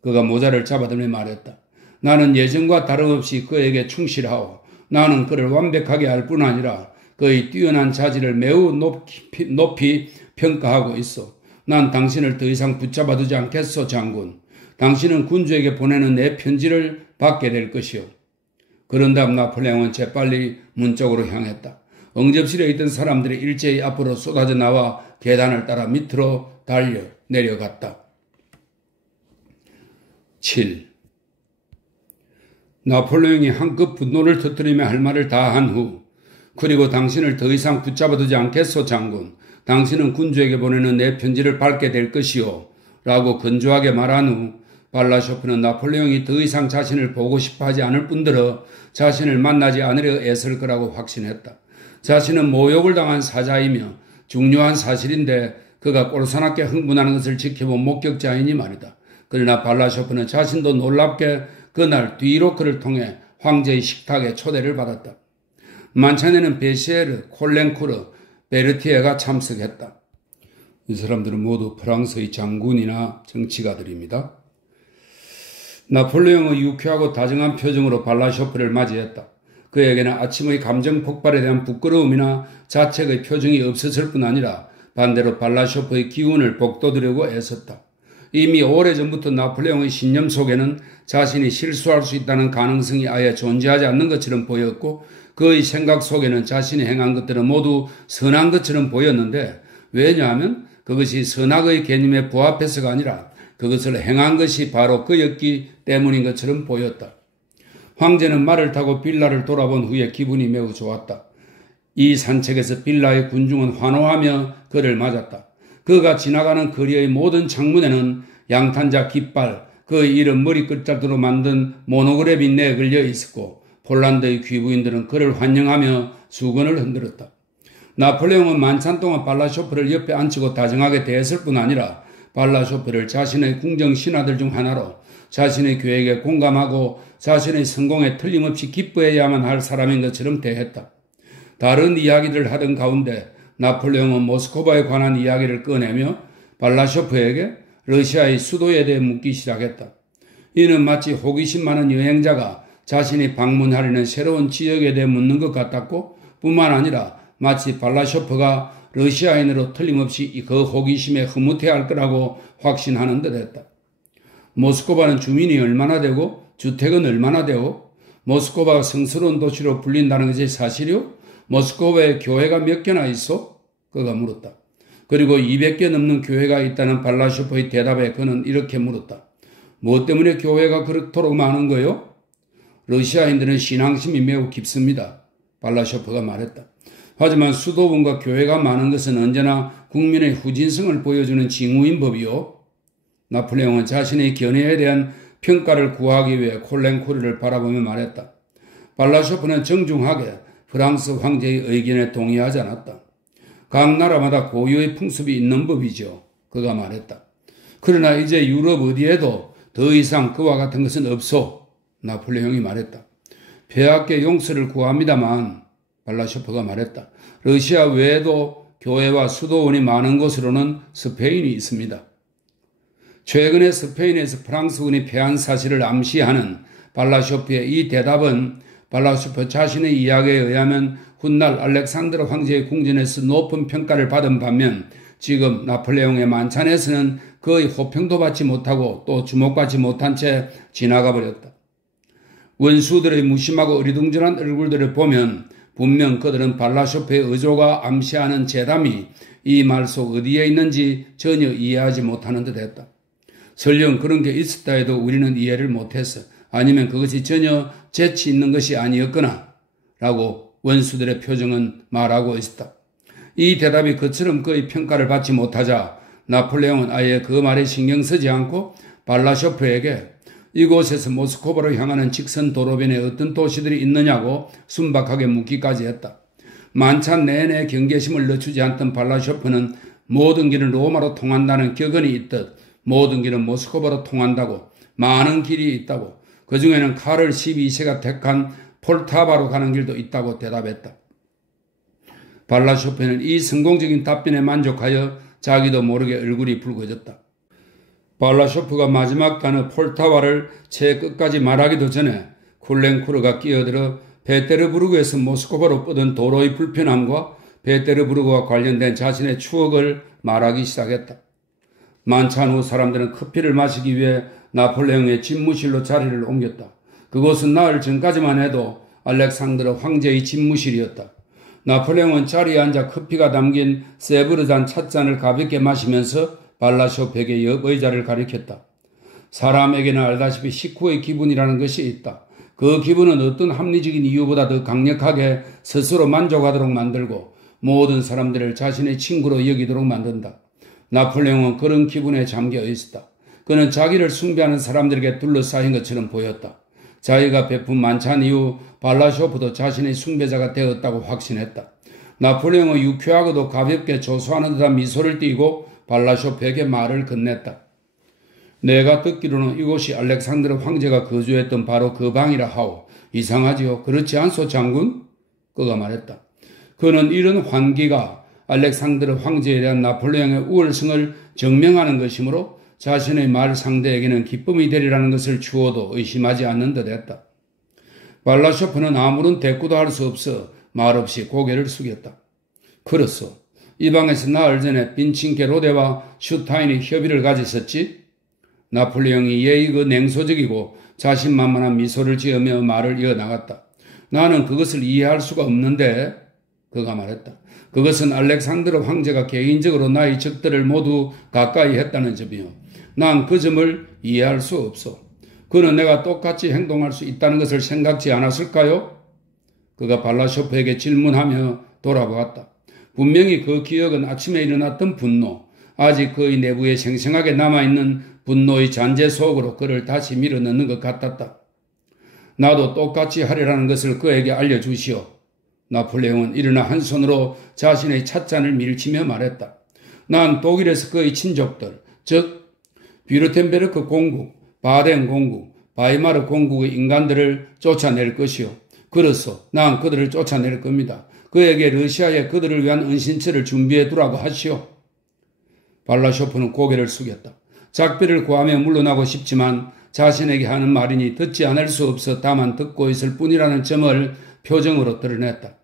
그가 모자를 잡아들며 말했다. 나는 예전과 다름없이 그에게 충실하오. 나는 그를 완벽하게 알 뿐 아니라 그의 뛰어난 자질을 매우 높이 평가하고 있어. 난 당신을 더 이상 붙잡아두지 않겠소, 장군. 당신은 군주에게 보내는 내 편지를 받게 될 것이오. 그런 다음 나폴레옹은 재빨리 문 쪽으로 향했다. 응접실에 있던 사람들이 일제히 앞으로 쏟아져 나와 계단을 따라 밑으로 달려 내려갔다. 7. 나폴레옹이 한껏 분노를 터뜨리며 할 말을 다 한 후, 그리고 당신을 더 이상 붙잡아두지 않겠소, 장군. 당신은 군주에게 보내는 내 편지를 받게 될 것이오. 라고 건조하게 말한 후 발라쇼프는 나폴레옹이 더 이상 자신을 보고 싶어 하지 않을 뿐더러 자신을 만나지 않으려 애쓸 거라고 확신했다. 자신은 모욕을 당한 사자이며 중요한 사실인데 그가 꼴사납게 흥분하는 것을 지켜본 목격자이니 말이다. 그러나 발라쇼프는 자신도 놀랍게 그날 뒤로 그를 통해 황제의 식탁에 초대를 받았다. 만찬에는 베시에르, 콜랭쿠르, 베르티에가 참석했다. 이 사람들은 모두 프랑스의 장군이나 정치가들입니다. 나폴레옹의 유쾌하고 다정한 표정으로 발라쇼프를 맞이했다. 그에게는 아침의 감정 폭발에 대한 부끄러움이나 자책의 표정이 없었을 뿐 아니라 반대로 발라쇼프의 기운을 복돋으려고 애썼다. 이미 오래전부터 나폴레옹의 신념 속에는 자신이 실수할 수 있다는 가능성이 아예 존재하지 않는 것처럼 보였고 그의 생각 속에는 자신이 행한 것들은 모두 선한 것처럼 보였는데 왜냐하면 그것이 선악의 개념에 부합해서가 아니라 그것을 행한 것이 바로 그였기 때문인 것처럼 보였다. 황제는 말을 타고 빌라를 돌아본 후에 기분이 매우 좋았다. 이 산책에서 빌라의 군중은 환호하며 그를 맞았다. 그가 지나가는 거리의 모든 창문에는 양탄자 깃발, 그의 이름 머리끝자루로 만든 모노그램이 내걸려 있었고 폴란드의 귀부인들은 그를 환영하며 수건을 흔들었다. 나폴레옹은 만찬 동안 발라쇼프를 옆에 앉히고 다정하게 대했을 뿐 아니라 발라쇼프를 자신의 궁정 신하들 중 하나로 자신의 계획에 공감하고 자신의 성공에 틀림없이 기뻐해야만 할 사람인 것처럼 대했다. 다른 이야기를 하던 가운데 나폴레옹은 모스크바에 관한 이야기를 꺼내며 발라쇼프에게 러시아의 수도에 대해 묻기 시작했다. 이는 마치 호기심 많은 여행자가 자신이 방문하려는 새로운 지역에 대해 묻는 것 같았고 뿐만 아니라 마치 발라쇼프가 러시아인으로 틀림없이 그 호기심에 흐뭇해할 거라고 확신하는 듯했다. 모스크바는 주민이 얼마나 되고 주택은 얼마나 되고 모스크바가 성스러운 도시로 불린다는 것이 사실이요? 모스크바에 교회가 몇 개나 있어? 그가 물었다. 그리고 200개 넘는 교회가 있다는 발라쇼프의 대답에 그는 이렇게 물었다. 무엇 때문에 교회가 그렇도록 많은 거요? 러시아인들은 신앙심이 매우 깊습니다. 발라쇼프가 말했다. 하지만 수도원과 교회가 많은 것은 언제나 국민의 후진성을 보여주는 징후인 법이요. 나폴레옹은 자신의 견해에 대한 평가를 구하기 위해 콜랭쿠르를 바라보며 말했다. 발라쇼프는 정중하게 프랑스 황제의 의견에 동의하지 않았다. 각 나라마다 고유의 풍습이 있는 법이죠. 그가 말했다. 그러나 이제 유럽 어디에도 더 이상 그와 같은 것은 없소. 나폴레옹이 말했다. 폐하께 용서를 구합니다만 발라쇼프가 말했다. 러시아 외에도 교회와 수도원이 많은 곳으로는 스페인이 있습니다. 최근에 스페인에서 프랑스군이 패한 사실을 암시하는 발라쇼프의 이 대답은 발라쇼프 자신의 이야기에 의하면 훗날 알렉산드로 황제의 궁전에서 높은 평가를 받은 반면 지금 나폴레옹의 만찬에서는 거의 호평도 받지 못하고 또 주목받지 못한 채 지나가 버렸다. 원수들의 무심하고 어리둥절한 얼굴들을 보면 분명 그들은 발라쇼프의 의조가 암시하는 재담이 이 말 속 어디에 있는지 전혀 이해하지 못하는 듯 했다. 설령 그런 게 있었다 해도 우리는 이해를 못했어. 아니면 그것이 전혀 재치 있는 것이 아니었거나 라고 원수들의 표정은 말하고 있었다. 이 대답이 그처럼 그의 평가를 받지 못하자 나폴레옹은 아예 그 말에 신경 쓰지 않고 발라쇼프에게 이곳에서 모스크바로 향하는 직선 도로변에 어떤 도시들이 있느냐고 순박하게 묻기까지 했다. 만찬 내내 경계심을 늦추지 않던 발라쇼프는 모든 길은 로마로 통한다는 격언이 있듯 모든 길은 모스크바로 통한다고 많은 길이 있다고 그 중에는 카를 12세가 택한 폴타바로 가는 길도 있다고 대답했다. 발라쇼프는 이 성공적인 답변에 만족하여 자기도 모르게 얼굴이 붉어졌다. 발라쇼프가 마지막 단어 폴타바를 채 끝까지 말하기도 전에 콜랭쿠르가 끼어들어 페테르부르크에서 모스크바로 뻗은 도로의 불편함과 페테르부르크와 관련된 자신의 추억을 말하기 시작했다. 만찬 후 사람들은 커피를 마시기 위해 나폴레옹의 집무실로 자리를 옮겼다. 그곳은 나흘 전까지만 해도 알렉산드르 황제의 집무실이었다. 나폴레옹은 자리에 앉아 커피가 담긴 세브르잔 찻잔을 가볍게 마시면서 발라쇼프에게 옆 의자를 가리켰다. 사람에게는 알다시피 식후의 기분이라는 것이 있다. 그 기분은 어떤 합리적인 이유보다 더 강력하게 스스로 만족하도록 만들고 모든 사람들을 자신의 친구로 여기도록 만든다. 나폴레옹은 그런 기분에 잠겨 있었다. 그는 자기를 숭배하는 사람들에게 둘러싸인 것처럼 보였다. 자기가 베푼 만찬 이후 발라쇼프도 자신의 숭배자가 되었다고 확신했다. 나폴레옹은 유쾌하고도 가볍게 조소하는 듯한 미소를 띠고 발라쇼프에게 말을 건넸다. 내가 듣기로는 이곳이 알렉산드르 황제가 거주했던 바로 그 방이라 하오. 이상하지요? 그렇지 않소, 장군? 그가 말했다. 그는 이런 환기가 알렉산드르 황제에 대한 나폴레옹의 우월성을 증명하는 것이므로 자신의 말 상대에게는 기쁨이 되리라는 것을 주어도 의심하지 않는 듯 했다. 발라쇼프는 아무런 대꾸도 할 수 없어 말없이 고개를 숙였다. 그렇소. 이 방에서 나흘 전에 빈친케 로데와 슈타인이 협의를 가졌었지? 나폴레옹이 예의그 냉소적이고 자신만만한 미소를 지으며 말을 이어나갔다. 나는 그것을 이해할 수가 없는데, 그가 말했다. 그것은 알렉산드르 황제가 개인적으로 나의 적들을 모두 가까이 했다는 점이요. 난 그 점을 이해할 수 없어. 그는 내가 똑같이 행동할 수 있다는 것을 생각지 않았을까요? 그가 발라쇼프에게 질문하며 돌아보았다. 분명히 그 기억은 아침에 일어났던 분노, 아직 그의 내부에 생생하게 남아있는 분노의 잔재 속으로 그를 다시 밀어넣는 것 같았다. 나도 똑같이 하리라는 것을 그에게 알려주시오. 나폴레옹은 일어나 한 손으로 자신의 찻잔을 밀치며 말했다. 난 독일에서 그의 친족들, 즉 뷰르텐베르크 공국, 바덴 공국, 바이마르 공국의 인간들을 쫓아낼 것이오. 그래서 난 그들을 쫓아낼 겁니다. 그에게 러시아에 그들을 위한 은신처를 준비해 두라고 하시오. 발라쇼프는 고개를 숙였다. 작별을 구하며 물러나고 싶지만 자신에게 하는 말이니 듣지 않을 수 없어 다만 듣고 있을 뿐이라는 점을 표정으로 드러냈다.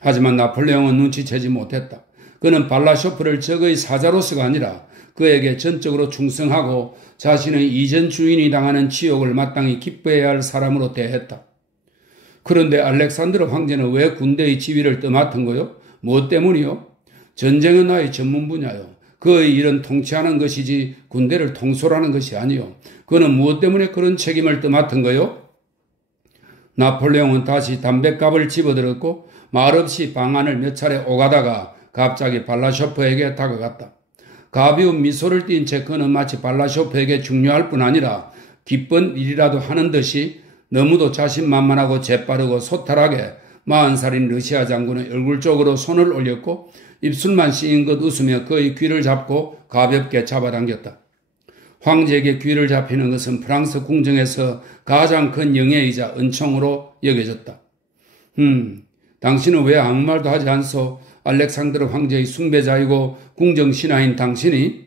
하지만 나폴레옹은 눈치채지 못했다. 그는 발라쇼프를 적의 사자로서가 아니라 그에게 전적으로 충성하고 자신의 이전 주인이 당하는 지옥을 마땅히 기뻐해야 할 사람으로 대했다. 그런데 알렉산드르 황제는 왜 군대의 지휘를 떠맡은 거요? 무엇 때문이요? 전쟁은 나의 전문 분야요. 그의 일은 통치하는 것이지 군대를 통솔하는 것이 아니요. 그는 무엇 때문에 그런 책임을 떠맡은 거요? 나폴레옹은 다시 담뱃갑을 집어들었고 말없이 방안을 몇 차례 오가다가 갑자기 발라쇼프에게 다가갔다. 가벼운 미소를 띤 채 그는 마치 발라쇼프에게 중요할 뿐 아니라 기쁜 일이라도 하는 듯이 너무도 자신만만하고 재빠르고 소탈하게 40살인 러시아 장군의 얼굴 쪽으로 손을 올렸고 입술만 씌인 것 웃으며 그의 귀를 잡고 가볍게 잡아당겼다. 황제에게 귀를 잡히는 것은 프랑스 궁정에서 가장 큰 영예이자 은총으로 여겨졌다. 당신은 왜 아무 말도 하지 않소? 알렉산드르 황제의 숭배자이고 궁정 신하인 당신이?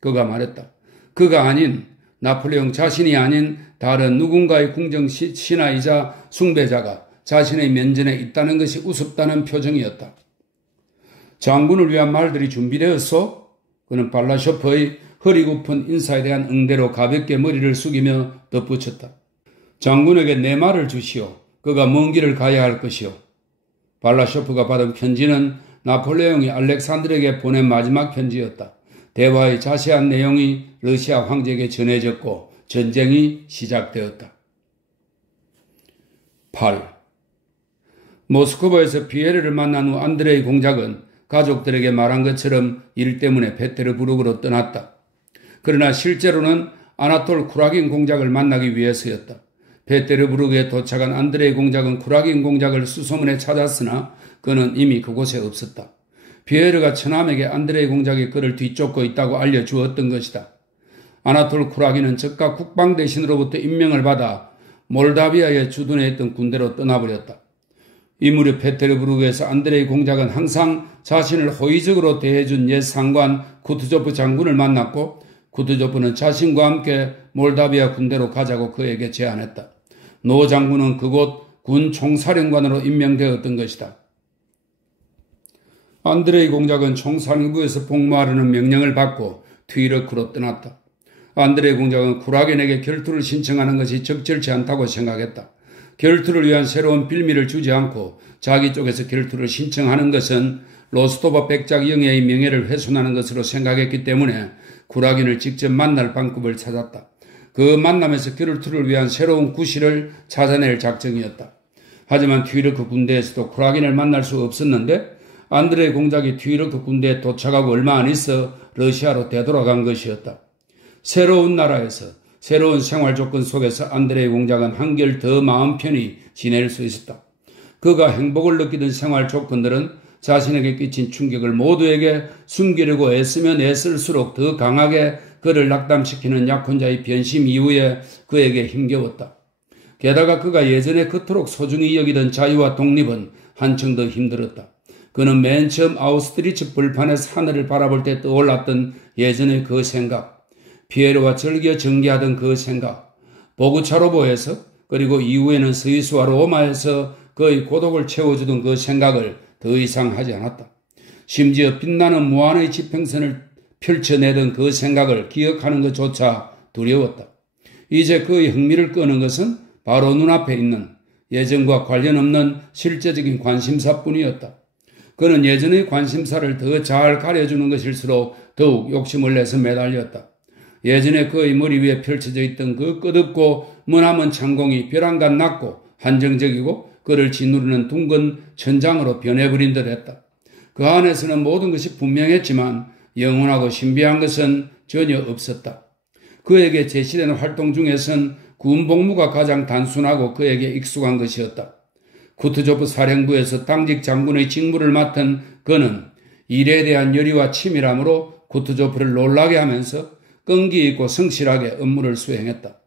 그가 말했다. 그가 아닌 나폴레옹 자신이 아닌 다른 누군가의 궁정 신하이자 숭배자가 자신의 면전에 있다는 것이 우습다는 표정이었다. 장군을 위한 말들이 준비되었소? 그는 발라쇼프의 허리 굽은 인사에 대한 응대로 가볍게 머리를 숙이며 덧붙였다. 장군에게 내 말을 주시오. 그가 먼 길을 가야 할 것이오. 발라쇼프가 받은 편지는 나폴레옹이 알렉산드르에게 보낸 마지막 편지였다. 대화의 자세한 내용이 러시아 황제에게 전해졌고 전쟁이 시작되었다. 8. 모스크바에서 피에르를 만난 후 안드레이 공작은 가족들에게 말한 것처럼 일 때문에 페테르부르크로 떠났다. 그러나 실제로는 아나톨 쿠라긴 공작을 만나기 위해서였다. 페테르부르크에 도착한 안드레이 공작은 쿠라긴 공작을 수소문에 찾았으나 그는 이미 그곳에 없었다. 피에르가 처남에게 안드레이 공작이 그를 뒤쫓고 있다고 알려주었던 것이다. 아나톨 쿠라긴은 즉각 국방 대신으로부터 임명을 받아 몰다비아에 주둔해 있던 군대로 떠나버렸다. 이 무렵 페테르부르크에서 안드레이 공작은 항상 자신을 호의적으로 대해준 옛 상관 쿠투조프 장군을 만났고 쿠투조프는 자신과 함께 몰다비아 군대로 가자고 그에게 제안했다. 노 장군은 그곳 군 총사령관으로 임명되었던 것이다. 안드레이 공작은 총사령부에서 복무하려는 명령을 받고 튀르크로 떠났다. 안드레 공작은 쿠라긴에게 결투를 신청하는 것이 적절치 않다고 생각했다. 결투를 위한 새로운 빌미를 주지 않고 자기 쪽에서 결투를 신청하는 것은 로스토바 백작 영예의 명예를 훼손하는 것으로 생각했기 때문에 쿠라긴을 직접 만날 방법을 찾았다. 그 만남에서 결투를 위한 새로운 구실을 찾아낼 작정이었다. 하지만 튀르크 군대에서도 쿠라긴을 만날 수 없었는데 안드레 공작이 튀르크 군대에 도착하고 얼마 안 있어 러시아로 되돌아간 것이었다. 새로운 나라에서 새로운 생활 조건 속에서 안드레 공작은 한결 더 마음 편히 지낼 수 있었다. 그가 행복을 느끼던 생활 조건들은 자신에게 끼친 충격을 모두에게 숨기려고 애쓰면 애쓸수록 더 강하게 그를 낙담시키는 약혼자의 변심 이후에 그에게 힘겨웠다. 게다가 그가 예전에 그토록 소중히 여기던 자유와 독립은 한층 더 힘들었다. 그는 맨 처음 아우스트리츠 벌판에서 하늘을 바라볼 때 떠올랐던 예전의 그 생각, 피에로와 즐겨 전개하던 그 생각, 보구차로보에서 그리고 이후에는 스위스와 로마에서 그의 고독을 채워주던 그 생각을 더 이상 하지 않았다. 심지어 빛나는 무한의 지평선을 펼쳐내던 그 생각을 기억하는 것조차 두려웠다. 이제 그의 흥미를 끄는 것은 바로 눈앞에 있는 예전과 관련 없는 실제적인 관심사뿐이었다. 그는 예전의 관심사를 더 잘 가려주는 것일수록 더욱 욕심을 내서 매달렸다. 예전에 그의 머리 위에 펼쳐져 있던 그 끝없고 머나먼 창공이 벼랑간 낮고 한정적이고 그를 짓누르는 둥근 천장으로 변해버린 듯 했다. 그 안에서는 모든 것이 분명했지만 영원하고 신비한 것은 전혀 없었다. 그에게 제시된 활동 중에선 군 복무가 가장 단순하고 그에게 익숙한 것이었다. 쿠트조프 사령부에서 당직 장군의 직무를 맡은 그는 일에 대한 열의와 치밀함으로 쿠트조프를 놀라게 하면서 끈기 있고 성실하게 업무를 수행했다.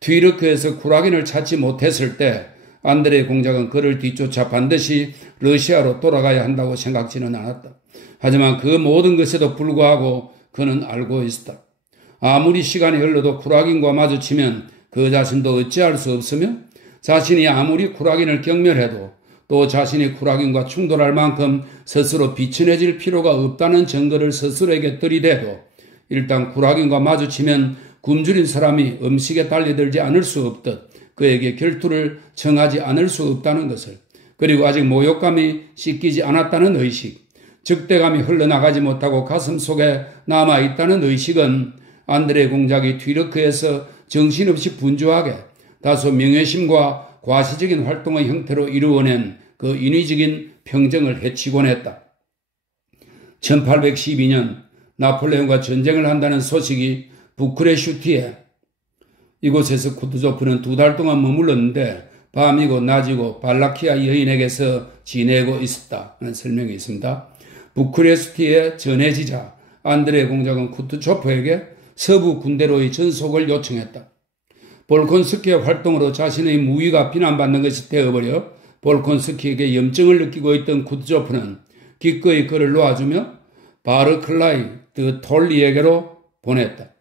튀르크에서 쿠라긴을 찾지 못했을 때 안드레 공작은 그를 뒤쫓아 반드시 러시아로 돌아가야 한다고 생각지는 않았다. 하지만 그 모든 것에도 불구하고 그는 알고 있었다. 아무리 시간이 흘러도 쿠라긴과 마주치면 그 자신도 어찌할 수 없으며 자신이 아무리 쿠라긴을 경멸해도 또 자신이 쿠라긴과 충돌할 만큼 스스로 비천해질 필요가 없다는 증거를 스스로에게 들이대도 일단 쿠라긴과 마주치면 굶주린 사람이 음식에 달려들지 않을 수 없듯 그에게 결투를 청하지 않을 수 없다는 것을, 그리고 아직 모욕감이 씻기지 않았다는 의식, 적대감이 흘러나가지 못하고 가슴 속에 남아있다는 의식은 안드레 공작이 튀르크에서 정신없이 분주하게 다소 명예심과 과시적인 활동의 형태로 이루어낸 그 인위적인 평정을 해치곤 했다. 1812년 나폴레옹과 전쟁을 한다는 소식이 부크레슈티에, 이곳에서 쿠트조프는 2달 동안 머물렀는데 밤이고 낮이고 발라키아 여인에게서 지내고 있었다는 설명이 있습니다. 부크레슈티에 전해지자 안드레 공작은 쿠트조프에게 서부 군대로의 전속을 요청했다. 볼콘스키의 활동으로 자신의 무위가 비난받는 것이 되어버려 볼콘스키에게 염증을 느끼고 있던 쿠트조프는 기꺼이 그를 놓아주며 바르클라이 드 톨리에게로 보냈다.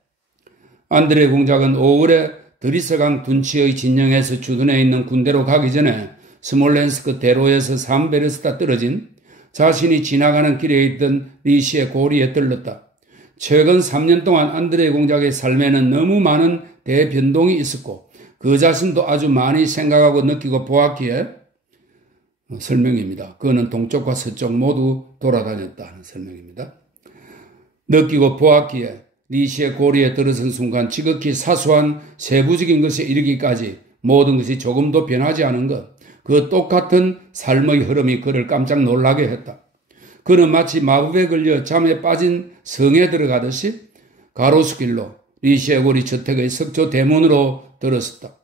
안드레 공작은 5월에 드리스강 둔치의 진영에서 주둔해 있는 군대로 가기 전에 스몰렌스크 대로에서 삼베르스타 떨어진 자신이 지나가는 길에 있던 리시의 고리에 들렀다. 최근 3년 동안 안드레 공작의 삶에는 너무 많은 대변동이 있었고 그 자신도 아주 많이 생각하고 느끼고 보았기에, 설명입니다. 그는 동쪽과 서쪽 모두 돌아다녔다는 설명입니다. 느끼고 보았기에 리시의 고리에 들어선 순간 지극히 사소한 세부적인 것에 이르기까지 모든 것이 조금도 변하지 않은 것, 그 똑같은 삶의 흐름이 그를 깜짝 놀라게 했다. 그는 마치 마법에 걸려 잠에 빠진 성에 들어가듯이 가로수길로 리시의 고리 저택의 석조 대문으로 들어섰다.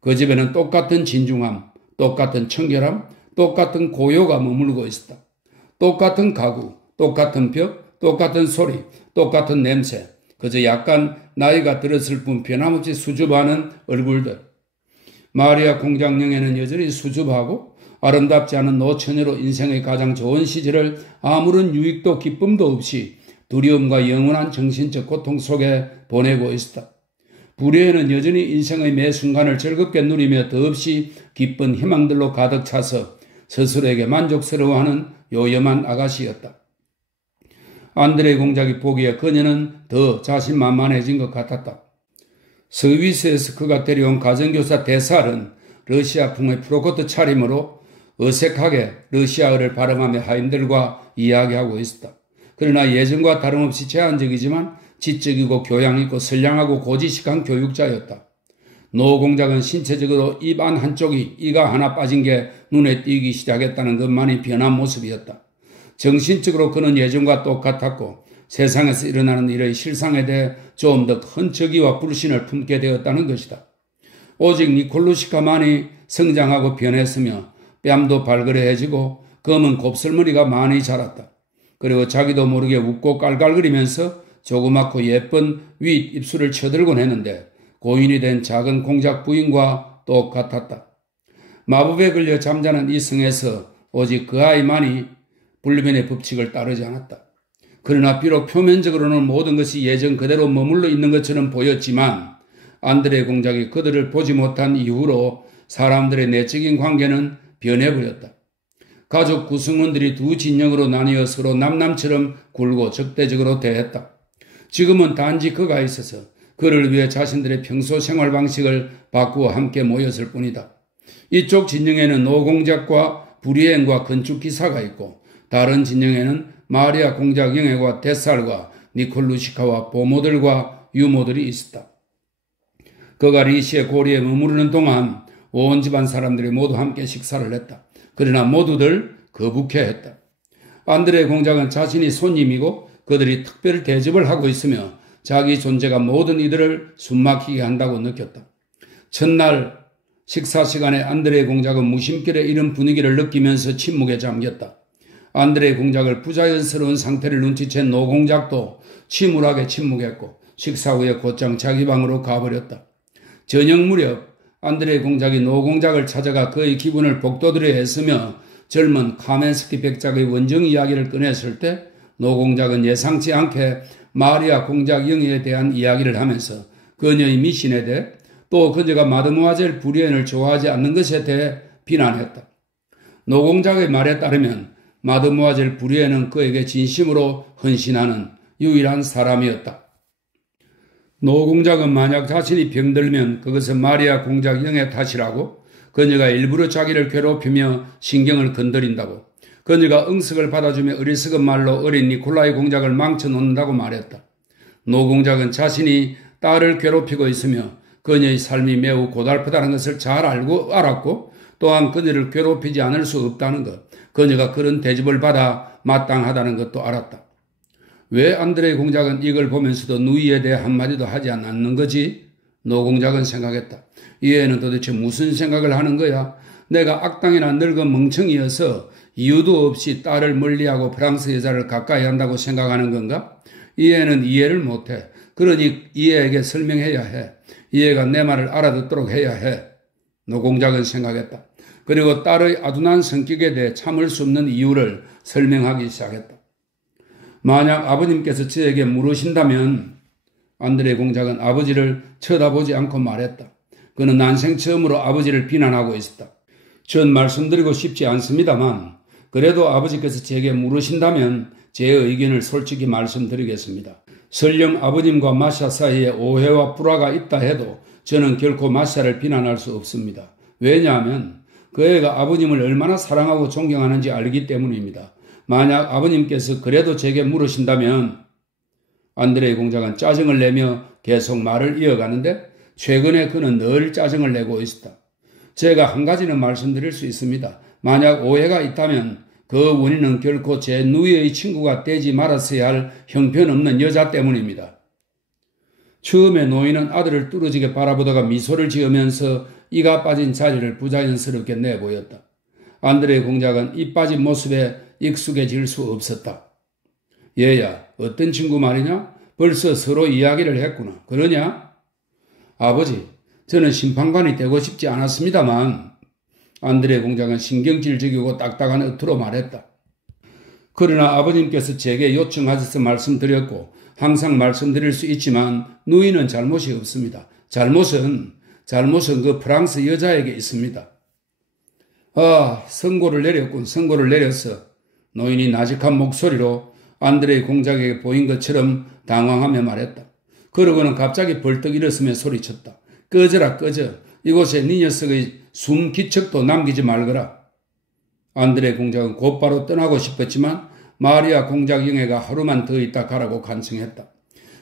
그 집에는 똑같은 진중함, 똑같은 청결함, 똑같은 고요가 머물고 있었다. 똑같은 가구, 똑같은 벽, 똑같은 소리, 똑같은 냄새, 그저 약간 나이가 들었을 뿐 변함없이 수줍어하는 얼굴들. 마리아 공장령에는 여전히 수줍어하고 아름답지 않은 노처녀로 인생의 가장 좋은 시절을 아무런 유익도 기쁨도 없이 두려움과 영원한 정신적 고통 속에 보내고 있었다. 부류에는 여전히 인생의 매 순간을 즐겁게 누리며 더없이 기쁜 희망들로 가득 차서 스스로에게 만족스러워하는 요염한 아가씨였다. 안드레 공작이 보기에 그녀는 더 자신만만해진 것 같았다. 스위스에서 그가 데려온 가정교사 데살은 러시아풍의 프로코트 차림으로 어색하게 러시아어를 발음하며 하인들과 이야기하고 있었다. 그러나 예전과 다름없이 제한적이지만 지적이고 교양있고 선량하고 고지식한 교육자였다. 노 공작은 신체적으로 입 안 한쪽이 이가 하나 빠진 게 눈에 띄기 시작했다는 것만이 변한 모습이었다. 정신적으로 그는 예전과 똑같았고 세상에서 일어나는 일의 실상에 대해 좀 더 큰 적의와 불신을 품게 되었다는 것이다. 오직 니콜루시카만이 성장하고 변했으며 뺨도 발그레해지고 검은 곱슬머리가 많이 자랐다. 그리고 자기도 모르게 웃고 깔깔거리면서 조그맣고 예쁜 윗 입술을 쳐들곤 했는데 고인이 된 작은 공작 부인과 똑같았다. 마법에 걸려 잠자는 이 성에서 오직 그 아이만이 불변의 법칙을 따르지 않았다. 그러나 비록 표면적으로는 모든 것이 예전 그대로 머물러 있는 것처럼 보였지만 안드레 공작이 그들을 보지 못한 이후로 사람들의 내적인 관계는 변해버렸다. 가족 구성원들이 두 진영으로 나뉘어 서로 남남처럼 굴고 적대적으로 대했다. 지금은 단지 그가 있어서 그를 위해 자신들의 평소 생활 방식을 바꾸어 함께 모였을 뿐이다. 이쪽 진영에는 노공작과 브리엔과 건축기사가 있고 다른 진영에는 마리아 공작 영애와 데살과 니콜루시카와 보모들과 유모들이 있었다. 그가 리시의 고리에 머무르는 동안 온 집안 사람들이 모두 함께 식사를 했다. 그러나 모두들 거북해했다. 안드레 공작은 자신이 손님이고 그들이 특별 대접을 하고 있으며 자기 존재가 모든 이들을 숨막히게 한다고 느꼈다. 첫날 식사 시간에 안드레 공작은 무심결에 이런 분위기를 느끼면서 침묵에 잠겼다. 안드레 공작을 부자연스러운 상태를 눈치챈 노 공작도 침울하게 침묵했고 식사 후에 곧장 자기 방으로 가버렸다. 저녁 무렵 안드레 공작이 노 공작을 찾아가 그의 기분을 복돋으려 했으며 젊은 카멘스키 백작의 원정 이야기를 꺼냈을 때 노 공작은 예상치 않게 마리아 공작 영예에 대한 이야기를 하면서 그녀의 미신에 대해 또 그녀가 마드모아젤 브리엔을 좋아하지 않는 것에 대해 비난했다. 노 공작의 말에 따르면 마드모아젤 브리엔은 그에게 진심으로 헌신하는 유일한 사람이었다. 노 공작은 만약 자신이 병들면 그것은 마리아 공작 영의 탓이라고, 그녀가 일부러 자기를 괴롭히며 신경을 건드린다고, 그녀가 응석을 받아주며 어리석은 말로 어린 니콜라이 공작을 망쳐놓는다고 말했다. 노 공작은 자신이 딸을 괴롭히고 있으며 그녀의 삶이 매우 고달프다는 것을 잘 알았고 또한 그녀를 괴롭히지 않을 수 없다는 것, 그녀가 그런 대접을 받아 마땅하다는 것도 알았다. 왜 안드레 공작은 이걸 보면서도 누이에 대해 한마디도 하지 않는 거지? 노 공작은 생각했다. 이 애는 도대체 무슨 생각을 하는 거야? 내가 악당이나 늙은 멍청이여서 이유도 없이 딸을 멀리하고 프랑스 여자를 가까이 한다고 생각하는 건가? 이 애는 이해를 못해. 그러니 이 애에게 설명해야 해. 이 애가 내 말을 알아듣도록 해야 해. 노 공작은 생각했다. 그리고 딸의 아둔한 성격에 대해 참을 수 없는 이유를 설명하기 시작했다. 만약 아버님께서 저에게 물으신다면, 안드레 공작은 아버지를 쳐다보지 않고 말했다. 그는 난생 처음으로 아버지를 비난하고 있었다. 전 말씀드리고 싶지 않습니다만 그래도 아버지께서 제게 물으신다면 제 의견을 솔직히 말씀드리겠습니다. 설령 아버님과 마샤 사이에 오해와 불화가 있다 해도 저는 결코 마샤를 비난할 수 없습니다. 왜냐하면 그 애가 아버님을 얼마나 사랑하고 존경하는지 알기 때문입니다. 만약 아버님께서 그래도 제게 물으신다면, 안드레 공작은 짜증을 내며 계속 말을 이어가는데 최근에 그는 늘 짜증을 내고 있었다. 제가 한 가지는 말씀드릴 수 있습니다. 만약 오해가 있다면 그 원인은 결코 제 누이의 친구가 되지 말았어야 할 형편없는 여자 때문입니다. 처음에 노인은 아들을 뚫어지게 바라보다가 미소를 지으면서 이가 빠진 자리를 부자연스럽게 내보였다. 안드레 공작은 이 빠진 모습에 익숙해질 수 없었다. 얘야, 어떤 친구 말이냐? 벌써 서로 이야기를 했구나. 그러냐? 아버지, 저는 심판관이 되고 싶지 않았습니다만, 안드레 공작은 신경질적이고 딱딱한 어투로 말했다. 그러나 아버님께서 제게 요청하셔서 말씀드렸고 항상 말씀드릴 수 있지만 누이는 잘못이 없습니다. 잘못은 그 프랑스 여자에게 있습니다. 아, 선고를 내렸군. 선고를 내렸어. 노인이 나직한 목소리로 안드레의 공작에게 보인 것처럼 당황하며 말했다. 그러고는 갑자기 벌떡 일어서며 소리쳤다. 꺼져라 꺼져. 이곳에 네 녀석의 숨 기척도 남기지 말거라. 안드레 공작은 곧바로 떠나고 싶었지만 마리아 공작 영애가 하루만 더 있다 가라고 간청했다.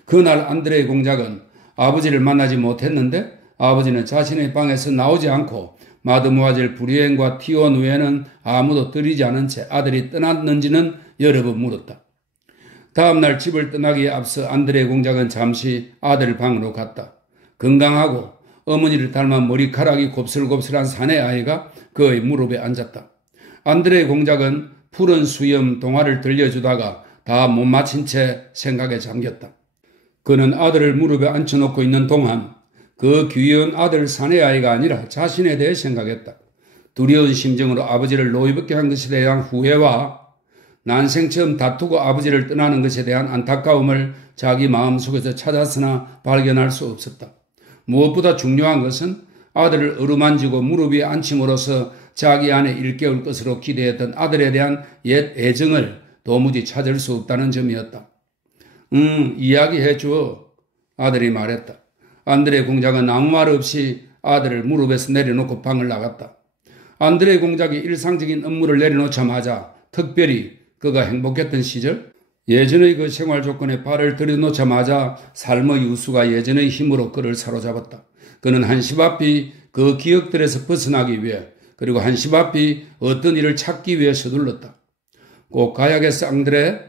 그날 안드레 공작은 아버지를 만나지 못했는데 아버지는 자신의 방에서 나오지 않고 마드모아젤 브리엔과 티온 외에는 아무도 들이지 않은 채 아들이 떠났는지는 여러 번 물었다. 다음날 집을 떠나기에 앞서 안드레 공작은 잠시 아들 방으로 갔다. 건강하고 어머니를 닮아 머리카락이 곱슬곱슬한 사내 아이가 그의 무릎에 앉았다. 안드레 공작은 푸른 수염 동화를 들려주다가 다 못 마친 채 생각에 잠겼다. 그는 아들을 무릎에 앉혀놓고 있는 동안 그 귀여운 아들 사내아이가 아니라 자신에 대해 생각했다. 두려운 심정으로 아버지를 노이롭게 한 것에 대한 후회와 난생 처음 다투고 아버지를 떠나는 것에 대한 안타까움을 자기 마음속에서 찾았으나 발견할 수 없었다. 무엇보다 중요한 것은 아들을 어루만지고 무릎 위에 앉힘으로써 자기 안에 일깨울 것으로 기대했던 아들에 대한 옛 애정을 도무지 찾을 수 없다는 점이었다. 이야기해 줘. 아들이 말했다. 안드레 공작은 아무 말 없이 아들을 무릎에서 내려놓고 방을 나갔다. 안드레 공작이 일상적인 업무를 내려놓자마자 특별히 그가 행복했던 시절, 예전의 그 생활 조건에 발을 들여놓자마자 삶의 유수가 예전의 힘으로 그를 사로잡았다. 그는 한시바삐 그 기억들에서 벗어나기 위해 그리고 한시바삐 어떤 일을 찾기 위해 서둘렀다. 꼭 가야겠어 앙드레?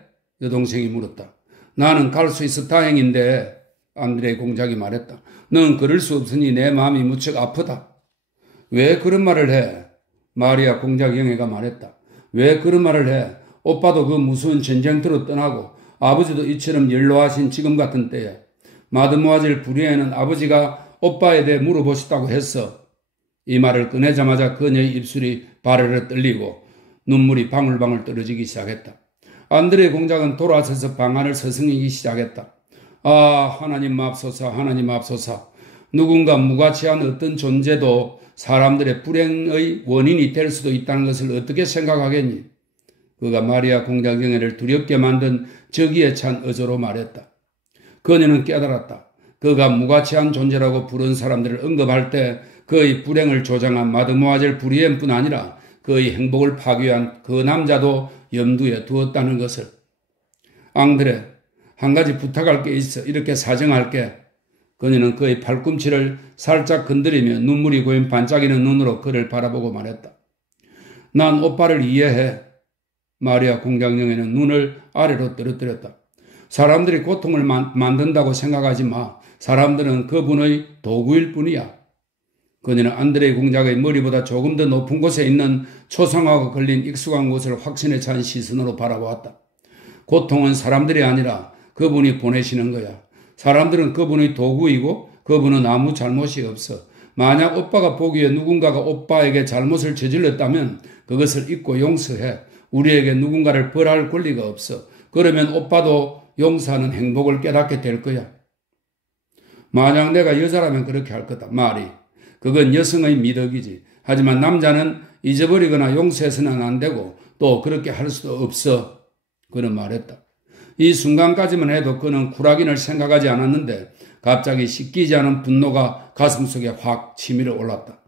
여동생이 물었다. 나는 갈 수 있어 다행인데 안드레 공작이 말했다. 넌 그럴 수 없으니 내 마음이 무척 아프다. 왜 그런 말을 해? 마리아 공작 영애가 말했다. 왜 그런 말을 해? 오빠도 그 무서운 전쟁터로 떠나고 아버지도 이처럼 연로하신 지금 같은 때에 마드모아젤 브리에는 아버지가 오빠에 대해 물어보셨다고 했어. 이 말을 꺼내자마자 그녀의 입술이 바르르 떨리고 눈물이 방울방울 떨어지기 시작했다. 안드레 공작은 돌아서서 방 안을 서성이기 시작했다. 아, 하나님 맙소사, 하나님 맙소사. 누군가 무가치한 어떤 존재도 사람들의 불행의 원인이 될 수도 있다는 것을 어떻게 생각하겠니? 그가 마리아 공작 영애를 두렵게 만든 저기에 찬 어조로 말했다. 그녀는 깨달았다. 그가 무가치한 존재라고 부른 사람들을 언급할 때 그의 불행을 조장한 마드모아젤 브리엔뿐 아니라 그의 행복을 파괴한 그 남자도 염두에 두었다는 것을. 앙드레, 한 가지 부탁할 게 있어. 이렇게 사정할게. 그녀는 그의 팔꿈치를 살짝 건드리며 눈물이 고인 반짝이는 눈으로 그를 바라보고 말했다. 난 오빠를 이해해. 마리아 공작 영애는 눈을 아래로 떨어뜨렸다. 사람들이 고통을 만든다고 생각하지 마. 사람들은 그분의 도구일 뿐이야. 그녀는 안드레 공작의 머리보다 조금 더 높은 곳에 있는 초상화가 걸린 익숙한 곳을 확신에 찬 시선으로 바라보았다. 고통은 사람들이 아니라 그분이 보내시는 거야. 사람들은 그분의 도구이고 그분은 아무 잘못이 없어. 만약 오빠가 보기에 누군가가 오빠에게 잘못을 저질렀다면 그것을 잊고 용서해. 우리에게 누군가를 벌할 권리가 없어. 그러면 오빠도 용서하는 행복을 깨닫게 될 거야. 만약 내가 여자라면 그렇게 할 거다. 말이. 그건 여성의 미덕이지. 하지만 남자는 잊어버리거나 용서해서는 안 되고 또 그렇게 할 수도 없어. 그는 말했다. 이 순간까지만 해도 그는 쿨하긴을 생각하지 않았는데 갑자기 씻기지 않은 분노가 가슴속에 확 치밀어 올랐다.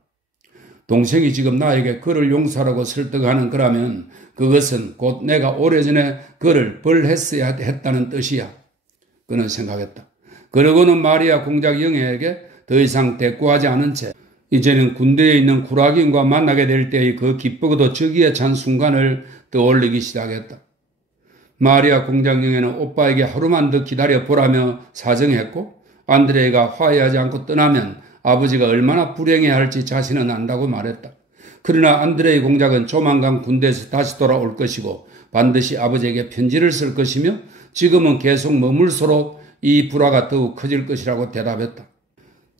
동생이 지금 나에게 그를 용서하라고 설득하는 거라면 그것은 곧 내가 오래전에 그를 벌했어야 했다는 뜻이야. 그는 생각했다. 그러고는 마리아 공작 영애에게 더 이상 대꾸하지 않은 채 이제는 군대에 있는 구라긴과 만나게 될 때의 그 기쁘고도 저기에 찬 순간을 떠올리기 시작했다. 마리아 공작 영애는 오빠에게 하루만 더 기다려보라며 사정했고 안드레가 화해하지 않고 떠나면 아버지가 얼마나 불행해야 할지 자신은 안다고 말했다. 그러나 안드레의 공작은 조만간 군대에서 다시 돌아올 것이고 반드시 아버지에게 편지를 쓸 것이며 지금은 계속 머물수록 이 불화가 더욱 커질 것이라고 대답했다.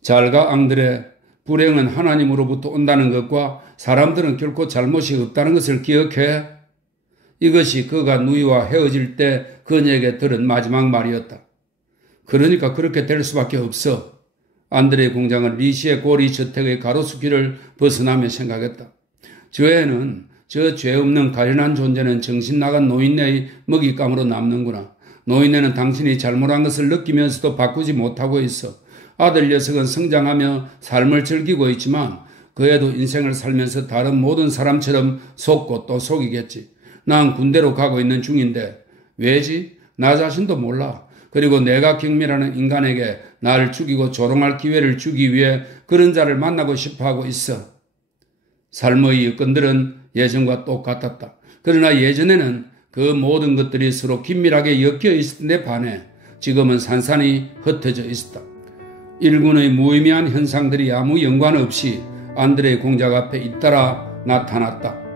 잘가 앙드레, 불행은 하나님으로부터 온다는 것과 사람들은 결코 잘못이 없다는 것을 기억해. 이것이 그가 누이와 헤어질 때 그녀에게 들은 마지막 말이었다. 그러니까 그렇게 될 수밖에 없어. 안드레 공장은 리시의 고리 저택의 가로수길을 벗어나며 생각했다. 저 애는 저 죄 없는 가련한 존재는 정신 나간 노인네의 먹잇감으로 남는구나. 노인네는 당신이 잘못한 것을 느끼면서도 바꾸지 못하고 있어. 아들 녀석은 성장하며 삶을 즐기고 있지만 그애도 인생을 살면서 다른 모든 사람처럼 속고 또 속이겠지. 난 군대로 가고 있는 중인데 왜지? 나 자신도 몰라. 그리고 내가 경미라는 인간에게 나를 죽이고 조롱할 기회를 주기 위해 그런 자를 만나고 싶어하고 있어. 삶의 여건들은 예전과 똑같았다. 그러나 예전에는 그 모든 것들이 서로 긴밀하게 엮여 있었던 데 반해 지금은 산산이 흩어져 있었다. 일군의 무의미한 현상들이 아무 연관 없이 안드레의 공작 앞에 잇따라 나타났다.